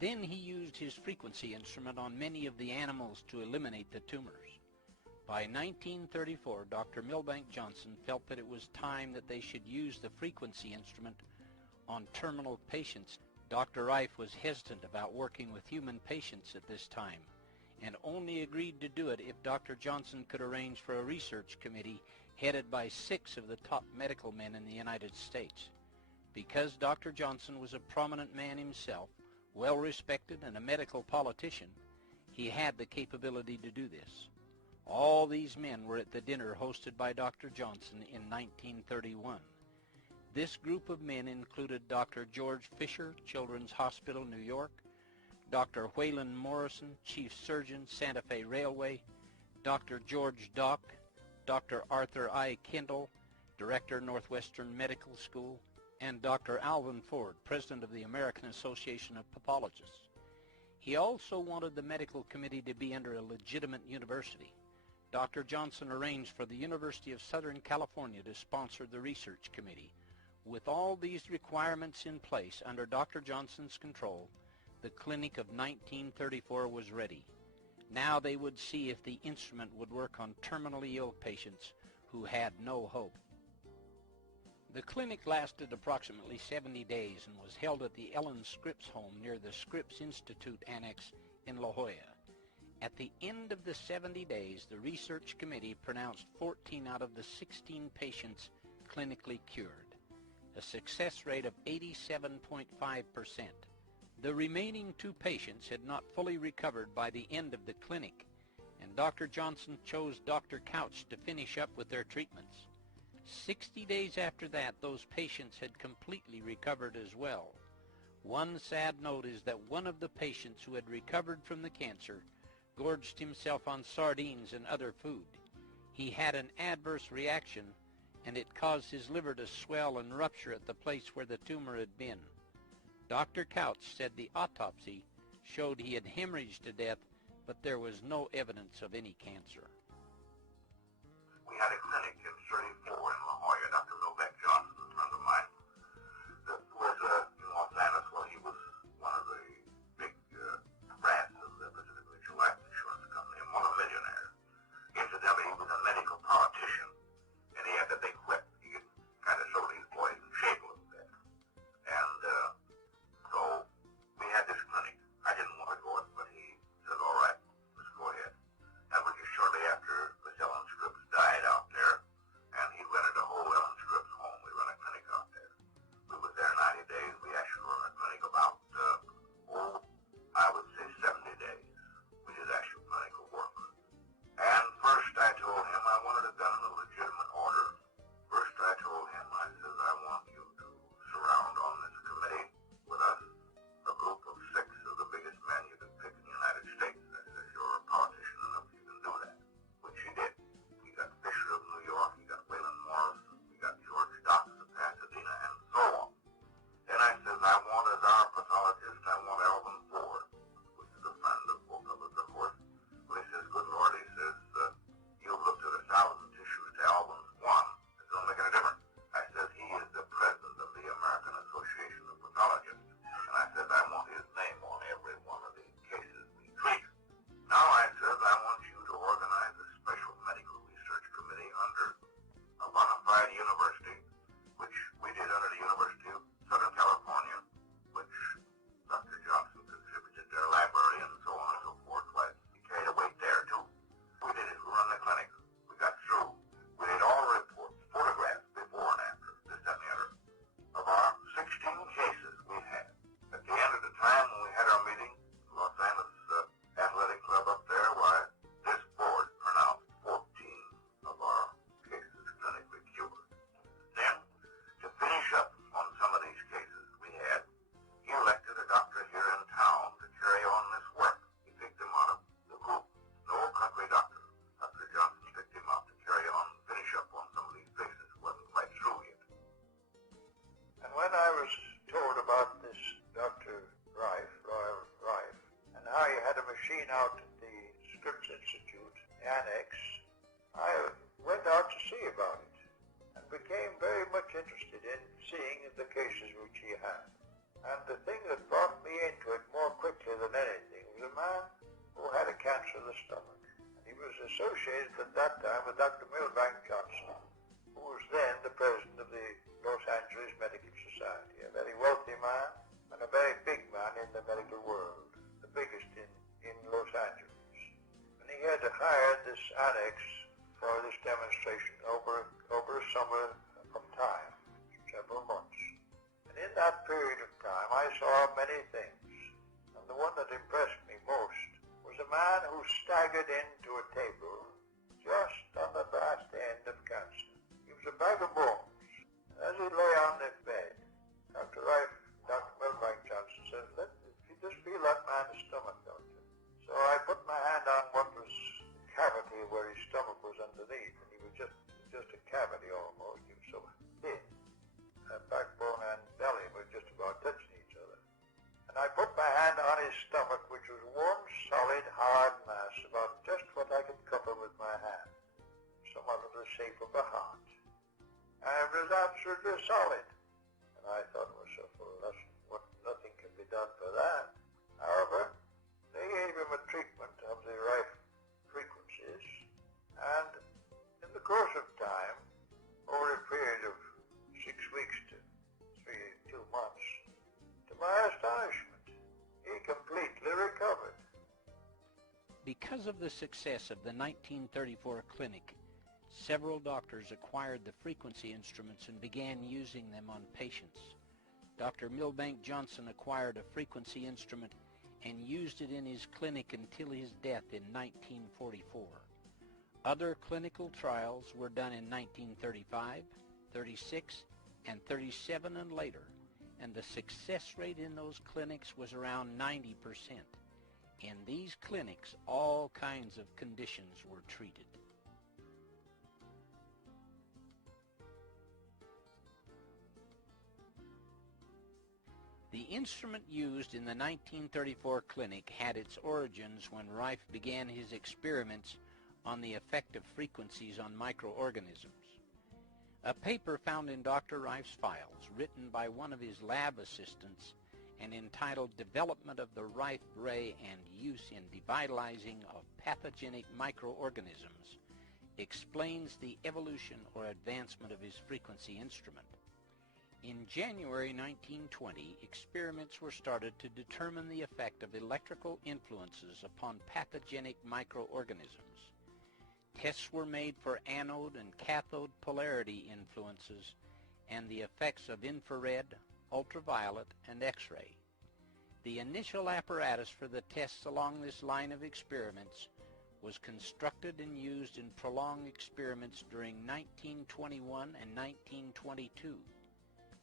Then he used his frequency instrument on many of the animals to eliminate the tumors. By 1934, Dr. Milbank Johnson felt that it was time that they should use the frequency instrument on terminal patients. Dr. Rife was hesitant about working with human patients at this time, and only agreed to do it if Dr. Johnson could arrange for a research committee headed by 6 of the top medical men in the United States. Because Dr. Johnson was a prominent man himself, well respected and a medical politician, he had the capability to do this. All these men were at the dinner hosted by Dr. Johnson in 1931. This group of men included Dr. George Fisher, Children's Hospital, New York, Dr. Wayland Morrison, Chief Surgeon, Santa Fe Railway, Dr. George Dock, Dr. Arthur I. Kendall, Director, Northwestern Medical School, and Dr. Alvin Ford, President of the American Association of Pathologists. He also wanted the medical committee to be under a legitimate university. Dr. Johnson arranged for the University of Southern California to sponsor the research committee. With all these requirements in place under Dr. Johnson's control, the clinic of 1934 was ready. Now they would see if the instrument would work on terminally ill patients who had no hope. The clinic lasted approximately 70 days and was held at the Ellen Scripps home near the Scripps Institute Annex in La Jolla. At the end of the 70 days, the research committee pronounced 14 out of the 16 patients clinically cured, a success rate of 87.5%. The remaining 2 patients had not fully recovered by the end of the clinic, and Dr. Johnson chose Dr. Couch to finish up with their treatments. 60 days after that, those patients had completely recovered as well. One sad note is that one of the patients who had recovered from the cancer gorged himself on sardines and other food. He had an adverse reaction, and it caused his liver to swell and rupture at the place where the tumor had been. Dr. Couch said the autopsy showed he had hemorrhaged to death, but there was no evidence of any cancer. We had a clinic in 34 in La Jolla. Dr. Milbank Johnson, a friend of mine, that was in Los Angeles. Well, he was one of the big brands of the Pacific Mutual Life Insurance Company, and one of the millionaires. Incidentally, he was a medical politician, and he had the big whip. He could kind of show these boys in shape a little bit. And so we had this clinic. I didn't want to go it, but he said, all right, let's go ahead. That was just shortly after Miss Ellen Scripps died out there, and he rented a whole Ellen Scripps home. We run a clinic out there. We was there 90 days. We actually run a clinic about, I would say 70 days. We did actual clinical work. And first I told him I wanted it done in a legitimate order. First I told him, I said, I want you to surround on this committee with us a group of 6 of the biggest men you can pick in the United States. I said, you're a politician enough, you can do that. Which he did. We got Fisher of New York, we got Waylon Morrison, we got George Docks of Pasadena, and so on. Then I said, I want as our pathologist, I want Alvin Ford, which is a friend of both of us, of course. But he says, good Lord, he says, you've looked at 1,000 tissues to Alvin's one. It don't make any difference. I said, he is the president of the American Association of Pathologists. And I said, I want his name on every one of the cases we treat. Now I said, I want you to organize a special medical research committee under a bona fide university, which we did under the University of Southern California, which Dr. Johnson contributed their library and so on and so forth. Like, he carried a weight there too. We did it. We run the clinic. We got through. We did all reports, photographs before and after, this, that, and the other, of our 16 cases we had. At the end of the time when we had our meeting, Los Angeles Athletic Club up there, why this board pronounced 14 of our cases clinically cured. Then, to finish up on some of these cases we had, he elected a doctor here in town to carry on this work. He picked him out of the group. No country doctor. Dr. Johnson picked him out to carry on and finish up on some of these cases. Wasn't quite through yet. And when I was told about this Dr. Rife, Royal Rife, and how he had a machine out at the Scripps Institute Annex, I went out to see about it and became very much interested in seeing the cases which he had. And the thing that brought me into it more quickly than anything was a man who had a cancer of the stomach. And he was associated at that time with Dr. Milbank Johnson, who was then the president of the Los Angeles Medical Society, a very wealthy man and a very big man in the medical world, the biggest in Los Angeles. And he had hired this annex for this demonstration over a summer of time, several months. And in that period of time, I saw many things. And the one that impressed me most was a man who staggered into a table just on the last end of cancer. He was a bag of bones. And as he lay on the bed, Dr. Milbank Johnson said, if you just feel that man's stomach, doctor. So I put my hand on what was the cavity where his stomach was underneath, and he was just a cavity almost. He was so thin. Backbone and belly were just about touching each other. And I put my hand on his stomach, which was one solid, hard mass, about just what I could cover with my hand, somewhat of the shape of a heart. And it was absolutely solid. Because of the success of the 1934 clinic, several doctors acquired the frequency instruments and began using them on patients. Dr. Milbank Johnson acquired a frequency instrument and used it in his clinic until his death in 1944. Other clinical trials were done in 1935, 36, and 37 and later, and the success rate in those clinics was around 90%. In these clinics, all kinds of conditions were treated. The instrument used in the 1934 clinic had its origins when Rife began his experiments on the effect of frequencies on microorganisms. A paper found in Dr. Rife's files, written by one of his lab assistants and entitled Development of the Rife Ray and Use in Devitalizing of Pathogenic Microorganisms, explains the evolution or advancement of his frequency instrument. In January 1920, experiments were started to determine the effect of electrical influences upon pathogenic microorganisms. Tests were made for anode and cathode polarity influences and the effects of infrared, ultraviolet, and X-ray. The initial apparatus for the tests along this line of experiments was constructed and used in prolonged experiments during 1921 and 1922.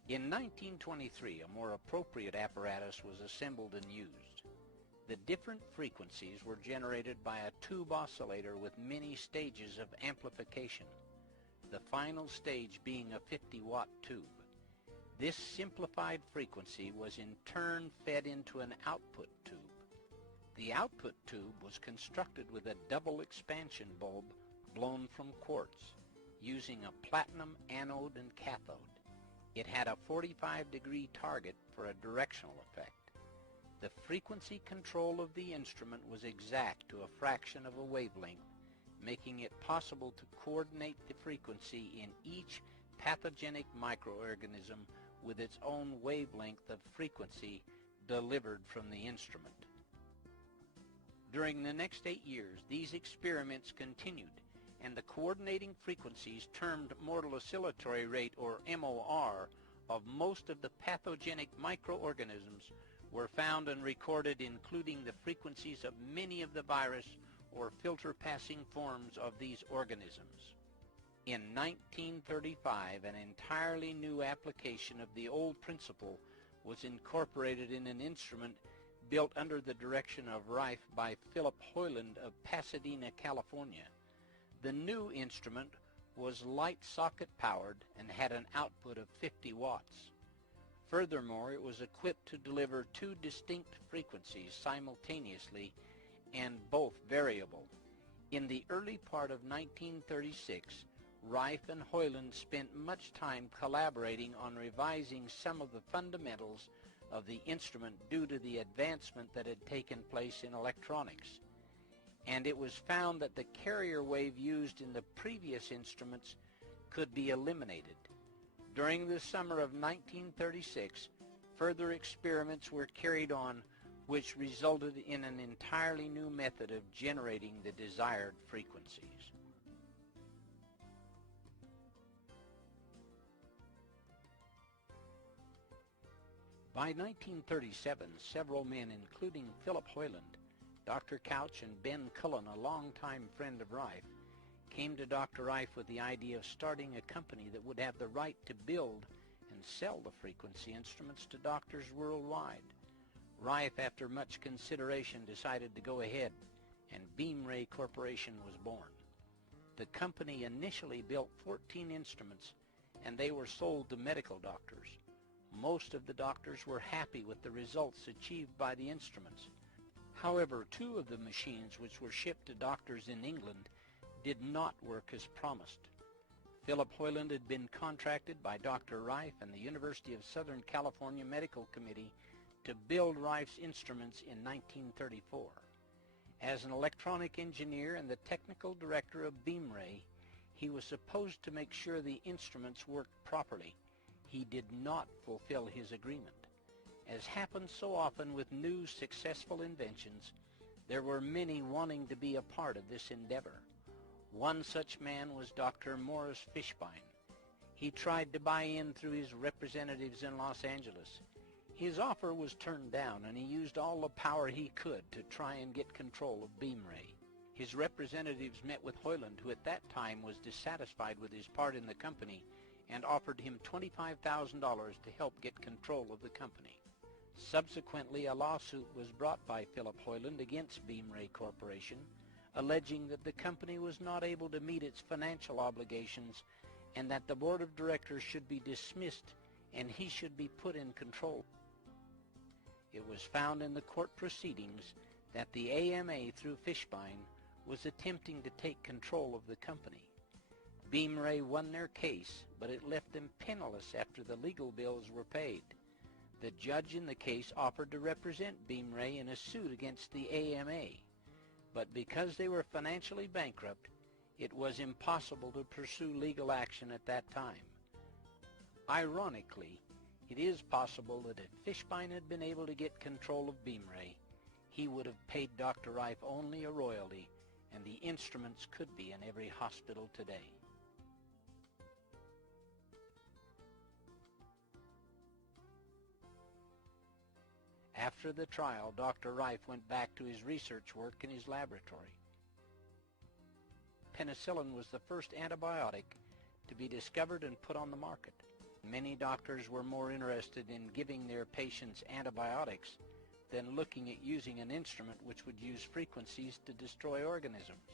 In 1923, a more appropriate apparatus was assembled and used. The different frequencies were generated by a tube oscillator with many stages of amplification, the final stage being a 50-watt tube. This simplified frequency was in turn fed into an output tube. The output tube was constructed with a double expansion bulb blown from quartz, using a platinum anode and cathode. It had a 45-degree target for a directional effect. The frequency control of the instrument was exact to a fraction of a wavelength, making it possible to coordinate the frequency in each pathogenic microorganism with its own wavelength of frequency delivered from the instrument. During the next 8 years, these experiments continued, and the coordinating frequencies termed mortal oscillatory rate, or MOR, of most of the pathogenic microorganisms were found and recorded, including the frequencies of many of the virus or filter-passing forms of these organisms. In 1935, an entirely new application of the old principle was incorporated in an instrument built under the direction of Rife by Philip Hoyland of Pasadena, California. The new instrument was light socket powered and had an output of 50 watts. Furthermore, it was equipped to deliver two distinct frequencies simultaneously and both variable. In the early part of 1936, Rife and Hoyland spent much time collaborating on revising some of the fundamentals of the instrument due to the advancement that had taken place in electronics, and it was found that the carrier wave used in the previous instruments could be eliminated. During the summer of 1936, further experiments were carried on which resulted in an entirely new method of generating the desired frequencies. By 1937, several men, including Philip Hoyland, Dr. Couch, and Ben Cullen, a longtime friend of Rife, came to Dr. Rife with the idea of starting a company that would have the right to build and sell the frequency instruments to doctors worldwide. Rife, after much consideration, decided to go ahead, and Beam Ray Corporation was born. The company initially built 14 instruments, and they were sold to medical doctors. Most of the doctors were happy with the results achieved by the instruments. However, 2 of the machines which were shipped to doctors in England did not work as promised. Philip Hoyland had been contracted by Dr. Rife and the University of Southern California Medical Committee to build Rife's instruments in 1934. As an electronic engineer and the technical director of Beam Ray, he was supposed to make sure the instruments worked properly. He did not fulfill his agreement. As happens so often with new successful inventions, There were many wanting to be a part of this endeavor. One such man was Dr. Morris Fishbein. He tried to buy in through his representatives in Los Angeles. His offer was turned down, and he used all the power he could to try and get control of Beamray. His representatives met with Hoyland, who at that time was dissatisfied with his part in the company, and offered him $25,000 to help get control of the company. Subsequently, a lawsuit was brought by Philip Hoyland against Beamray Corporation, alleging that the company was not able to meet its financial obligations and that the board of directors should be dismissed and he should be put in control. It was found in the court proceedings that the AMA, through Fishbein, was attempting to take control of the company. Beamray won their case, but it left them penniless after the legal bills were paid. The judge in the case offered to represent Beamray in a suit against the AMA, but because they were financially bankrupt, it was impossible to pursue legal action at that time. Ironically, it is possible that if Fishbein had been able to get control of Beamray, he would have paid Dr. Rife only a royalty, and the instruments could be in every hospital today. After the trial, Dr. Rife went back to his research work in his laboratory. Penicillin was the first antibiotic to be discovered and put on the market. Many doctors were more interested in giving their patients antibiotics than looking at using an instrument which would use frequencies to destroy organisms.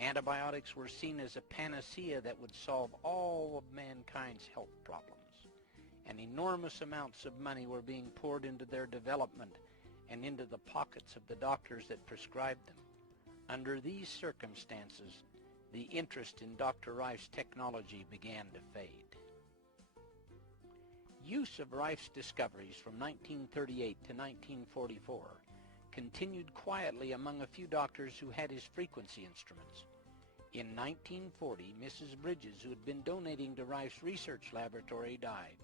Antibiotics were seen as a panacea that would solve all of mankind's health problems, and enormous amounts of money were being poured into their development and into the pockets of the doctors that prescribed them. Under these circumstances, the interest in Dr. Rife's technology began to fade. Use of Rife's discoveries from 1938 to 1944 continued quietly among a few doctors who had his frequency instruments. In 1940, Mrs. Bridges, who had been donating to Rife's research laboratory, died.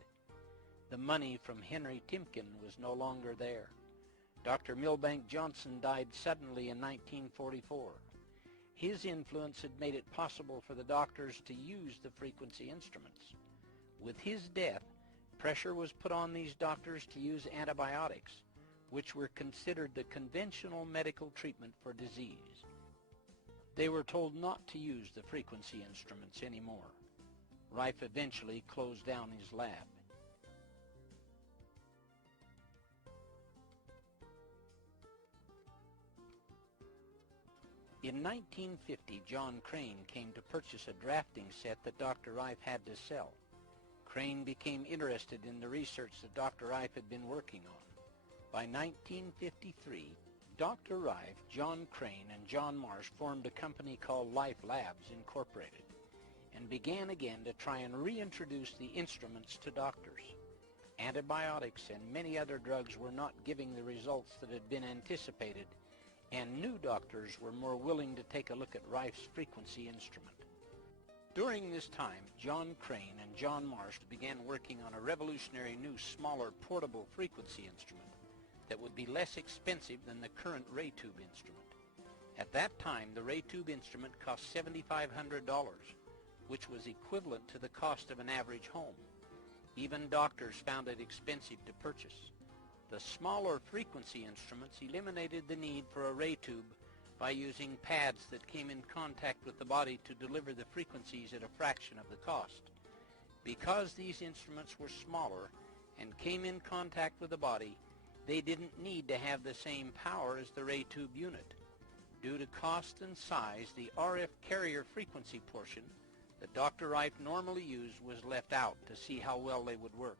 The money from Henry Timken was no longer there. Dr. Milbank Johnson died suddenly in 1944. His influence had made it possible for the doctors to use the frequency instruments. With his death, pressure was put on these doctors to use antibiotics, which were considered the conventional medical treatment for disease. They were told not to use the frequency instruments anymore. Rife eventually closed down his lab. In 1950, John Crane came to purchase a drafting set that Dr. Rife had to sell. Crane became interested in the research that Dr. Rife had been working on. By 1953, Dr. Rife, John Crane, and John Marsh formed a company called Life Labs Incorporated and began again to try and reintroduce the instruments to doctors. Antibiotics and many other drugs were not giving the results that had been anticipated, and new doctors were more willing to take a look at Rife's frequency instrument. During this time, John Crane and John Marsh began working on a revolutionary new, smaller, portable frequency instrument that would be less expensive than the current ray tube instrument. At that time, the ray tube instrument cost $7,500, which was equivalent to the cost of an average home. Even doctors found it expensive to purchase. The smaller frequency instruments eliminated the need for a ray tube by using pads that came in contact with the body to deliver the frequencies at a fraction of the cost. Because these instruments were smaller and came in contact with the body, they didn't need to have the same power as the ray tube unit. Due to cost and size, the RF carrier frequency portion that Dr. Rife normally used was left out to see how well they would work.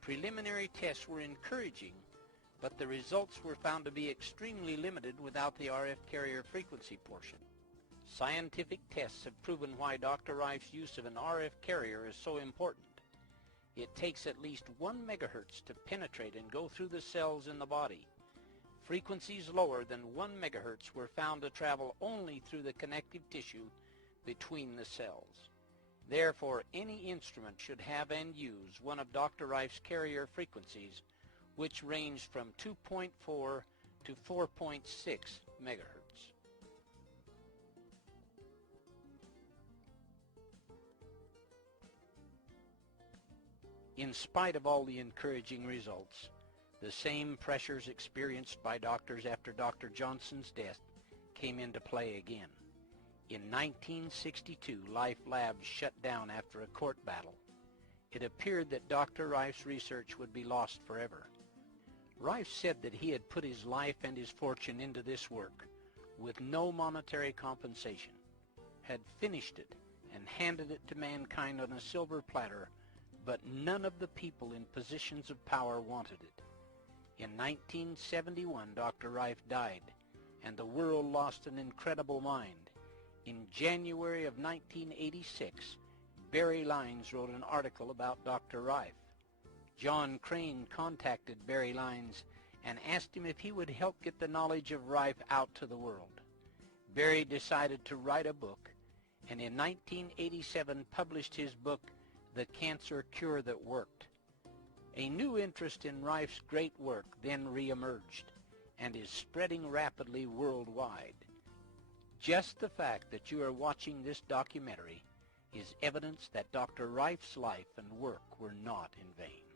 Preliminary tests were encouraging, but the results were found to be extremely limited without the RF carrier frequency portion. Scientific tests have proven why Dr. Rife's use of an RF carrier is so important. It takes at least 1 megahertz to penetrate and go through the cells in the body. Frequencies lower than 1 megahertz were found to travel only through the connective tissue between the cells. Therefore, any instrument should have and use one of Dr. Rife's carrier frequencies, which ranged from 2.4 to 4.6 megahertz. In spite of all the encouraging results, the same pressures experienced by doctors after Dr. Johnson's death came into play again. In 1962, Life Labs shut down after a court battle. It appeared that Dr. Rife's research would be lost forever. Rife said that he had put his life and his fortune into this work with no monetary compensation, had finished it and handed it to mankind on a silver platter, but none of the people in positions of power wanted it. In 1971, Dr. Rife died, and the world lost an incredible mind. In January of 1986, Barry Lyons wrote an article about Dr. Rife. John Crane contacted Barry Lyons and asked him if he would help get the knowledge of Rife out to the world. Barry decided to write a book, and in 1987 published his book, The Cancer Cure That Worked. A new interest in Rife's great work then reemerged and is spreading rapidly worldwide. Just the fact that you are watching this documentary is evidence that Dr. Rife's life and work were not in vain.